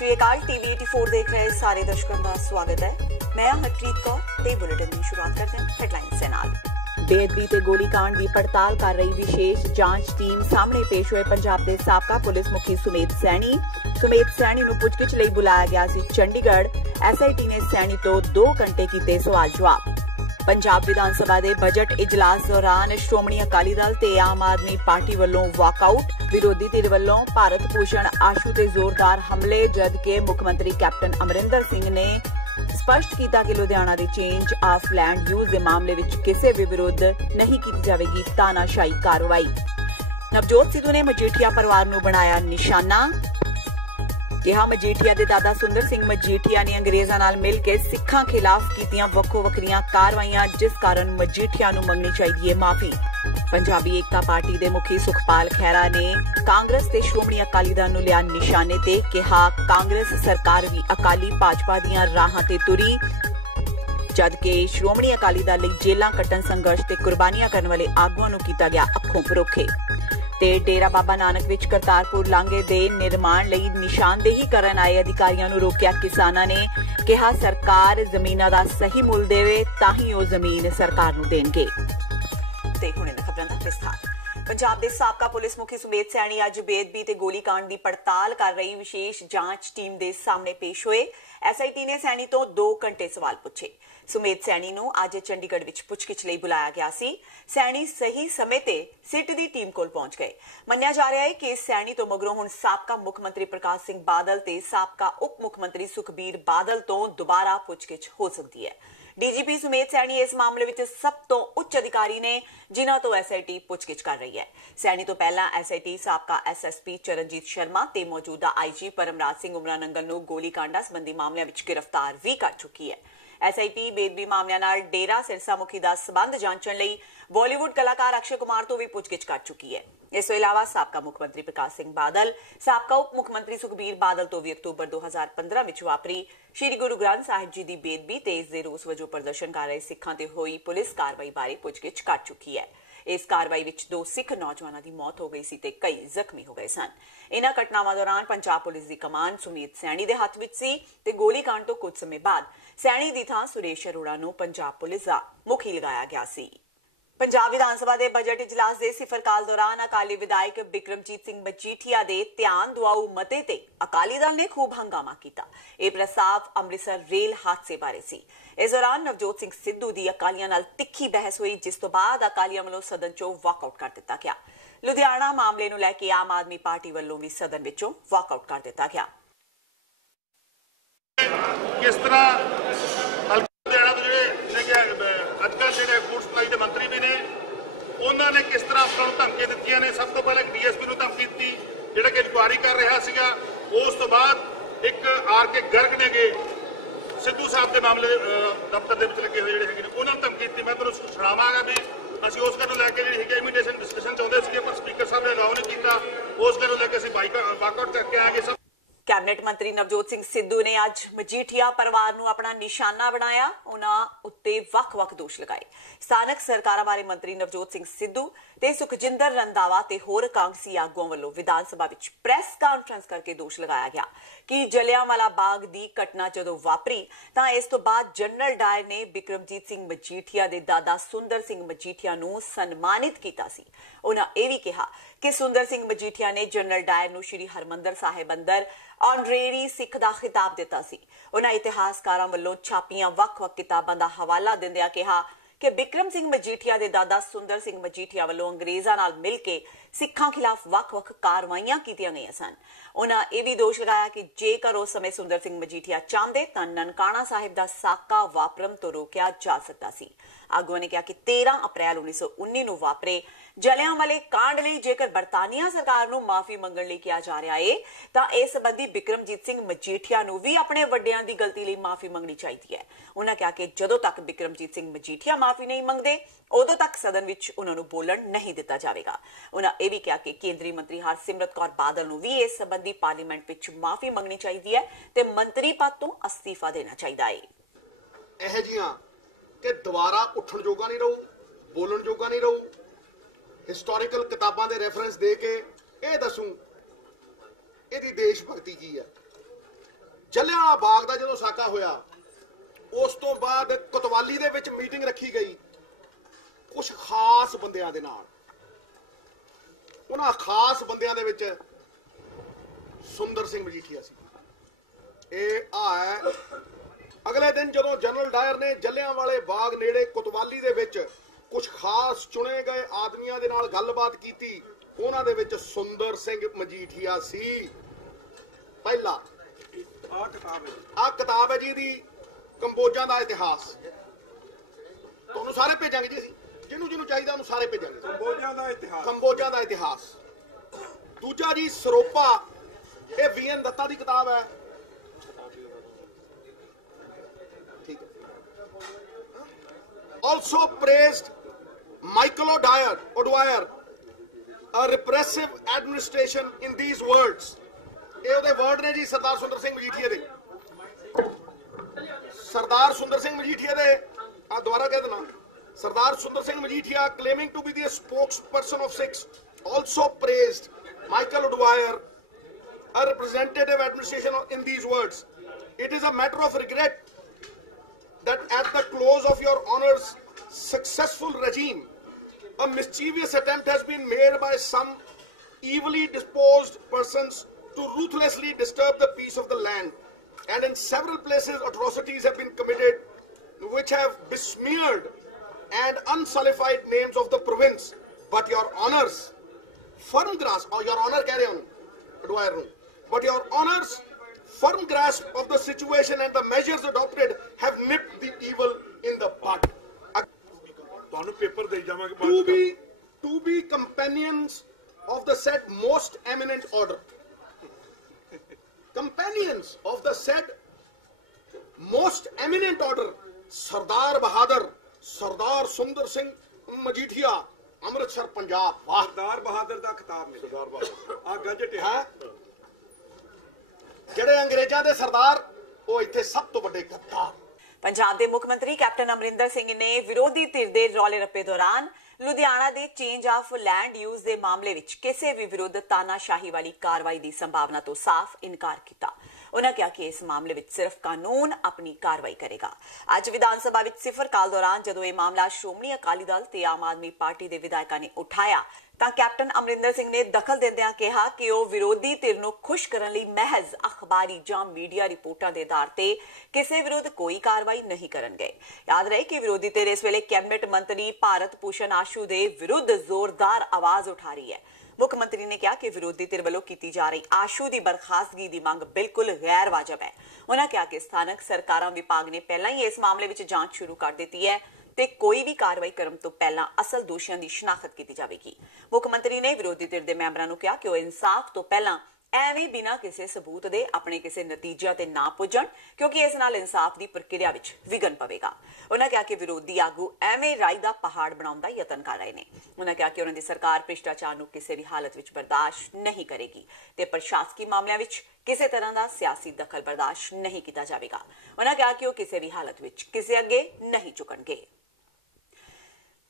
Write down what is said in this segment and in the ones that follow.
श्री अकाल टीवी 84 देख रहे सारे दर्शकों का स्वागत है। मैं हरप्रीत कौर ते बुलेटिन की शुरुआत करते हैं हेडलाइंस से नाल। बेअदबी ते गोलीकांड की पड़ताल कर रही विशेष जांच टीम सामने पेश हुए पंजाब के साबका पुलिस मुखी सुमेध सैनी नूं पुछगिछ लई बुलाया गया सी चंडीगढ़। SIT ने सैनी तो 2 घंटे कीते सवाल जवाब। पंजाब विधान सभा के बजट इजलास दौरान श्रोमणी अकाली दल ते आम आदमी पार्टी वालों वॉकआउट। विरोधी धिर वालों भारत भूषण आशू ते जोरदार हमले, जबकि मुख्यमंत्री कैप्टन अमरिंदर सिंह ने स्पष्ट किया कि लुधियाना के चेंज ऑफ लैंड यूज के मामले में किसी भी विरुद्ध नहीं की जाएगी तानाशाही कार्रवाई। नवजोत सिद्धू ने मजीठिया परिवार नूं बनाया निशाना। कहा मजीठिया के दादा सुंदर सिंह मजीठिया ने अंग्रेज़ां नाल मिल के सिखां खिलाफ कीतियां वक्खो वक्खरियां कार्रवाइयां, जिस कारण मजीठिया नूं मंगनी चाहिए माफी। पंजाबी एकता पार्टी के मुखी सुखपाल खैरा ने कांग्रेस ते श्रोमणी अकाली दल नूं लिया निशाने ते। कहा कांग्रेस सरकार भी अकाली भाजपा दीआं राहां ते तुरी, जबकि श्रोमणी अकाली दल लई जेलां कट्टण संघर्ष ते कुर्बानियां करन वाले आगुआं नूं कीता गया अखों परोखे। ते डेरा बाबा नानक विच करतारपुर लांघे दे निर्माण लई निशानदेही करन आए अधिकारियों नूं रोकिया किसानां ने। कहा सरकार जमीनां दा सही मुल देवे तां ही ओह जमीन सरकार नूं देणगे। ते हुण इन्हां खबरां दा विस्तार। पंजाब के साबका पुलिस मुखी सुमेध सैनी अज बेअदबी ते गोलीकांड की पड़ताल कर रही विशेष जांच टीम के सामने पेश हुए। SIT ने सैनी तो 2 घंटे सवाल पूछे। सुमेध सैनी नूं अज चंडीगढ़ विच पुछगिछ लई बुलाया गया सी। सैनी सही समय ते सिट दी टीम कोल पहुंच गए। मन्निया जा रहा है कि सैनी तो मगरों हुण साबका मुख्यमंत्री प्रकाश सिंह बादल ते साबका उप मुख्यमंत्री सुखबीर बादल तो दोबारा पुछगिछ हो सकती है। DGP सुमेध सैनी इस मामले में सब तो उच्च अधिकारी ने जिन्हां तो SIT पुछगिछ कर रही है। सैनी तो पहला SIT साबका SSP चरणजीत शर्मा ते मौजूदा IG परमराज सिंह उमरा नंगल नूं गोलीकांडा संबंधी मामलों में गिरफ्तार भी कर चुकी है। SIT बेअदबी मामलों नाल डेरा सिरसा मुखी दा संबंध जांचण लई बॉलीवुड कलाकार अक्षय कुमार तो भी पुछगिछ कर चुकी है। इस तो इलावा साबका मुख्यमंत्री प्रकाश सिंह बादल, साबका उप मुख्यमंत्री सुखबीर बादल तो भी अक्तूबर 2015 में वापरी श्री गुरु ग्रंथ साहिब जी की बेअदबी ते इस दे रोस वजों प्रदर्शन कर रहे सिखां ते होई पुलिस कार्रवाई बारे पुछगिछ कर चुकी है। इस कार्रवाई विच 2 सिख नौजवानों की मौत हो गई सी ते कई जख्मी हो गए सन। इन्हां घटनावां दौरान पंजाब पुलिस की कमान सुमेध सैनी दे हत्थ विच सी ते गोलीकांड तो कुछ समय बाद सैनी दी थां सुरेश अरोड़ा नूं पंजाब पुलिस दा मुखी लगाया गया सी। पंजाब विधान सभा के बजट इजलास के सिफरकाल दौरान अकाली विधायक बिक्रमजीत सिंह मजीठिया के ध्यान दुआऊ मते ते अकाली दल ने खूब हंगामा किया। यह प्रस्ताव अमृतसर रेल हादसे बारे सी। इस दौरान नवजोत सिंह सिद्धू की अकालियां नाल तिखी बहस हुई, जिस तो बाद अकालियां वालों सदन चों वॉकआउट कर दिता गया। लुधियाना मामले नूं लैके आम आदमी पार्टी वालों भी सदन विचों वॉकआउट कर दिता गया। किस तरह मंत्री भी ने उन्होंने किस तरह अफसरों नूं धमकी दित्तियां ने। सब तो पहले DSP नूं धमकी दी जिहड़ा कि इंक्वायरी कर रहा सीगा। उस तो बाद एक RK गर्ग ने गे सिद्धू साहब के मामले दफ्तर के विच लगे हुए जिहड़े हैगे ने उन्होंने धमकी दी। मैं तुहानूं सुणावांगा भी असीं उस गल नूं लैके जिहड़ी हैगी इमीडिएशन डिस्कशन चाहुंदे सीगे, पर स्पीकर साहब ने अलाउ नहीं कीता। उस गल नूं लैके असीं वाकआउट करके आ गए। कैबिनेट मंत्री नवजोत सिंह सिद्धू ने अज मजीठिया परिवार नूं अपना निशाना बनाया। उन्हां उत्ते वख-वख दोष लगाए। स्थानक सरकारां बारे मंत्री नवजोत सिंह सिद्धू ते सुखजिंदर रंधावा ते होर कांग्रेसी आगुआं वल्लों विधान सभा विच प्रेस कॉन्फ्रेंस करके दोष लगाया गया कि जलियांवाला बाग दी घटना जदों वापरी तां इस तो बाद जनरल डायर ने बिक्रमजीत सिंह मजीठिया दे दादा सुंदर सिंह मजीठिया नूं सन्मानित कीता सी। उन्हां इह वी कहा कि सुंदर सिंह मजीठिया ने जनरल डायर नूं श्री हरमंदर साहिब अंदर ऑनरेरी सिख दा खिताब दिता सी। उन्हां इतिहासकारां वल्लों छापियां वख-वख किताबां दा हवाला दिंदिआं कहा कि बिक्रम सिंह मजीठिया के दादा सुंदर सिंह मजीठिया वालों अंग्रेज़ां नाल मिल के सिखां खिलाफ वख-वख कार्रवाइयां कीतियां गईआं सन। उन्हां यह भी दोष लगाया कि जेकर उस समय सुंदर सिंह मजीठिया चाहते तां ननकाणा साहिब का साका वापरम तो रोकिया जा सकता सी। आगुआ ने कहा कि 13 अप्रैल 1919 नूं वापरे जलियांवाले कांड लई जेकर बरतानिया सरकार नूं माफी मंगण लई किया जा रहा है तां इस संबंधी बिक्रमजीत सिंह मजीठिया नूं भी अपने वड्डियां दी गलती लई माफी मंगनी चाहिदी है। उन्हां कहा कि जदों तक बिक्रमजीत सिंह मजीठिया माफी नहीं मंगदे उदों तक सदन विच उन्हां नूं बोलण नहीं दिता जावेगा। उन्हां यह भी कहा कि केंद्रीय मंत्री हरसिमरत कौर बादल नूं भी इस संबंधी पार्लीमेंट विच माफी मंगनी चाहिदी है ते मंत्री पद तों अस्तीफा देना चाहिदा है। इह जिहां कि दोबारा उठण जोगा नहीं रहू, बोलण जोगा नहीं रहू, हिस्टोरिकल किताबां दे रेफरेंस दे के ये दसूं इहदी देश भगती की है। ਜਲਿਆਂਵਾਲਾ ਬਾਗ ਦਾ ਜਦੋਂ ਸਾਕਾ ਹੋਇਆ ਉਸ ਤੋਂ ਬਾਅਦ ਕੋਤਵਾਲੀ ਦੇ ਵਿੱਚ ਮੀਟਿੰਗ ਰੱਖੀ ਗਈ ਕੁਝ ਖਾਸ ਬੰਦਿਆਂ ਦੇ ਨਾਲ। ਉਹਨਾਂ ਖਾਸ ਬੰਦਿਆਂ ਦੇ ਵਿੱਚ ਸੁੰਦਰ ਸਿੰਘ ਮਜੀਠੀਆ ਸੀ। ਇਹ ਹੈ ਅਗਲੇ ਦਿਨ ਜਦੋਂ ਜਨਰਲ ਡਾਇਰ ਨੇ ਜਲਿਆਂਵਾਲੇ ਬਾਗ ਨੇੜੇ ਕੋਤਵਾਲੀ ਦੇ ਵਿੱਚ ਕੁਝ ਖਾਸ ਚੁਣੇ ਗਏ ਆਦਮੀਆਂ ਦੇ ਨਾਲ ਗੱਲਬਾਤ ਕੀਤੀ, ਉਹਨਾਂ ਦੇ ਵਿੱਚ ਸੁੰਦਰ ਸਿੰਘ ਮਜੀਠੀਆ ਸੀ। ਪਹਿਲਾ ਆਹ ਕਿਤਾਬ ਹੈ ਜੀ ਦੀ ਕੰਬੋਜਾਂ ਦਾ ਇਤਿਹਾਸ। ਤੁਹਾਨੂੰ ਸਾਰੇ ਭੇਜਾਂਗੇ ਜੀ, ਅਸੀਂ ਜਿਹਨੂੰ ਚਾਹੀਦਾ ਉਹਨੂੰ ਸਾਰੇ ਭੇਜਾਂਗੇ। ਕੰਬੋਜਾਂ ਦਾ ਇਤਿਹਾਸ। ਦੂਜਾ ਜੀ ਸਰੋਪਾ, ਇਹ VN ਦੱਤਾ ਦੀ ਕਿਤਾਬ ਹੈ। ਠੀਕ ਹੈ। Also praised Michael O'Dwyer, a repressive administration in these words। ਇਹ ਉਹਦੇ ਵਰਡ ਨੇ ਜੀ ਸਰਦਾਰ ਸੁੰਦਰ ਸਿੰਘ ਮਜੀਠੀਆ ਦੇ। ਸਰਦਾਰ ਸੁੰਦਰ ਸਿੰਘ ਮਜੀਠੀਆ ਦੇ ਆ ਦੁਬਾਰਾ ਕਹਿ ਦੇਣਾ। ਸਰਦਾਰ Sundar Singh Majithia claiming to be the spokesperson of Sikhs also praised Michael O'Dwyer, a representative administration in these words: it is a matter of regret that at the close of your honor's successful regime, a mischievous attempt has been made by some evilly disposed persons to ruthlessly disturb the peace of the land, and in several places atrocities have been committed which have besmeared and unsullified names of the province. But your honors firm grasp, or your honor keh rahe ho O'Dwyer nu, but your honors firm grasp of the situation and the measures adopted have nipped the evil in the bud. To be companions of the said most eminent order. Companions of the said most eminent order, Sardar Bahadur, Sardar Sundar Singh Majithia, Amritsar, Punjab। वाह, सरदार बहादुर ਦਾ ਖਿਤਾਬ ਮਿਲਿਆ। ਸਰਦਾਰ ਬਹਾਦਰ ਆ gazette ਹੈ। ਜਿਹੜੇ ਅੰਗਰੇਜ਼ਾਂ ਦੇ ਸਰਦਾਰ ਉਹ ਇੱਥੇ ਸਭ ਤੋਂ ਵੱਡੇ ਗੱਦਾਰ। ਪੰਜਾਬ ਦੇ ਮੁੱਖ ਮੰਤਰੀ ਕੈਪਟਨ ਅਮਰਿੰਦਰ ਸਿੰਘ ਨੇ ਵਿਰੋਧੀ ਧਿਰ ਦੇ ਰੌਲੇ ਰੱਪੇ ਦੌਰਾਨ ਲੁਧਿਆਣਾ ਦੇ ਚੇਂਜ ਆਫ ਲੈਂਡ ਯੂਜ਼ ਦੇ ਮਾਮਲੇ ਵਿੱਚ ਕਿਸੇ ਵੀ ਵਿਰੁੱਧ ਤਾਨਾਸ਼ਾਹੀ ਵਾਲੀ ਕਾਰਵਾਈ ਦੀ ਸੰਭਾਵਨਾ ਤੋਂ ਸਾਫ਼ ਇਨਕਾਰ ਕੀਤਾ। ਉਨ੍ਹਾਂ ਕਿਹਾ ਕਿ ਇਸ ਮਾਮਲੇ ਵਿੱਚ ਸਿਰਫ ਕਾਨੂੰਨ ਆਪਣੀ ਕਾਰਵਾਈ ਕਰੇਗਾ। ਅੱਜ ਵਿਧਾਨ ਸਭਾ ਵਿੱਚ ਸਿਫਰ ਕਾਲ ਦੌਰਾਨ ਜਦੋਂ ਇਹ ਮਾਮਲਾ ਸ਼੍ਰੋਮਣੀ ਅਕਾਲੀ ਦਲ ਤੇ ਆਮ ਆਦਮੀ ਪਾਰਟੀ ਦੇ ਵਿਧਾਇਕਾਂ ਨੇ ਉਠਾਇਆ ਤਾਂ ਕੈਪਟਨ ਅਮਰਿੰਦਰ ਸਿੰਘ ਨੇ ਦਖਲ ਦਿੰਦਿਆਂ ਕਿਹਾ ਕਿ ਉਹ ਵਿਰੋਧੀ ਧਿਰ ਨੂੰ ਖੁਸ਼ ਕਰਨ ਲਈ ਮਹਿਜ਼ ਅਖਬਾਰੀ ਜਾਂ ਮੀਡੀਆ ਰਿਪੋਰਟਾਂ ਦੇ ਆਧਾਰ ਤੇ ਕਿਸੇ ਵਿਰੁੱਧ ਕੋਈ ਕਾਰਵਾਈ ਨਹੀਂ ਕਰਨਗੇ। ਯਾਦ ਰਹੇ ਕਿ ਵਿਰੋਧੀ ਧਿਰ ਇਸ ਵੇਲੇ ਕੈਬਨਿਟ ਮੰਤਰੀ ਭਾਰਤ ਭੂਸ਼ਣ ਆਸ਼ੂ ਦੇ ਵਿਰੁੱਧ ਜ਼ੋਰਦਾਰ ਆਵਾਜ਼ ਉਠਾ ਰਹੀ ਹੈ। ਮੁੱਖ ਮੰਤਰੀ ਨੇ ਕਿਹਾ ਕਿ ਵਿਰੋਧੀ ਧਿਰ ਵੱਲੋਂ ਕੀਤੀ ਜਾ ਰਹੀ ਆਸ਼ੂ ਦੀ ਬਰਖਾਸਤਗੀ ਦੀ ਮੰਗ ਬਿਲਕੁਲ ਗੈਰ ਵਾਜਬ ਹੈ। ਉਨ੍ਹਾਂ ਕਿਹਾ ਕਿ ਸਥਾਨਕ ਸਰਕਾਰਾਂ ਵਿਭਾਗ ਨੇ ਪਹਿਲਾਂ ਹੀ ਇਸ ਮਾਮਲੇ ਵਿੱਚ ਜਾਂਚ ਸ਼ੁਰੂ ਕਰ ਦਿੱਤੀ ਹੈ ਤੇ ਕੋਈ ਵੀ ਕਾਰਵਾਈ ਕਰਨ ਤੋਂ ਪਹਿਲਾਂ ਅਸਲ ਦੋਸ਼ੀਆਂ ਦੀ ਸ਼ਨਾਖਤ ਕੀਤੀ ਜਾਵੇਗੀ। ਮੁੱਖ ਮੰਤਰੀ ਨੇ ਵਿਰੋਧੀ ਧਿਰ ਦੇ ਮੈਂਬਰਾਂ ਨੂੰ ਕਿਹਾ ਕਿ ਉਹ ਇਨਸਾਫ ਤੋਂ ਪਹਿਲਾਂ ਐਵੇਂ ਬਿਨਾਂ ਕਿਸੇ ਸਬੂਤ ਦੇ ਆਪਣੇ ਕਿਸੇ ਨਤੀਜਿਆਂ ਤੇ ਨਾ ਪੁੱਜਣ, ਕਿਉਂਕਿ ਇਸ ਨਾਲ ਇਨਸਾਫ ਦੀ ਪ੍ਰਕਿਰਿਆ ਵਿੱਚ ਵਿਘਨ ਪਵੇਗਾ। ਉਨ੍ਹਾਂ ਕਿਹਾ ਕਿ ਵਿਰੋਧੀ ਆਗੂ ਐਵੇਂ ਰਾਈ ਦਾ ਪਹਾੜ ਬਣਾਉਣ ਦਾ ਯਤਨ ਕਰ ਰਹੇ ਨੇ। ਉਨ੍ਹਾਂ ਕਿਹਾ ਕਿ ਉਨ੍ਹਾਂ ਦੀ ਸਰਕਾਰ ਭ੍ਰਿਸ਼ਟਾਚਾਰ ਨੂੰ ਕਿਸੇ ਵੀ ਹਾਲਤ ਵਿੱਚ ਬਰਦਾਸ਼ਤ ਨਹੀਂ ਕਰੇਗੀ ਤੇ ਪ੍ਰਸ਼ਾਸਕੀ ਮਾਮਲਿਆਂ ਵਿੱਚ ਕਿਸੇ ਤਰ੍ਹਾਂ ਦਾ ਸਿਆਸੀ ਦਖਲ ਬਰਦਾਸ਼ਤ ਨਹੀਂ ਕੀਤਾ ਜਾਵੇਗਾ। ਉਨ੍ਹਾਂ ਕਿਹਾ ਕਿ ਉਹ ਕਿਸੇ ਵੀ ਹਾਲਤ ਵਿੱਚ ਕਿਸੇ ਅੱਗੇ ਨਹੀਂ ਝੁਕਣਗੇ।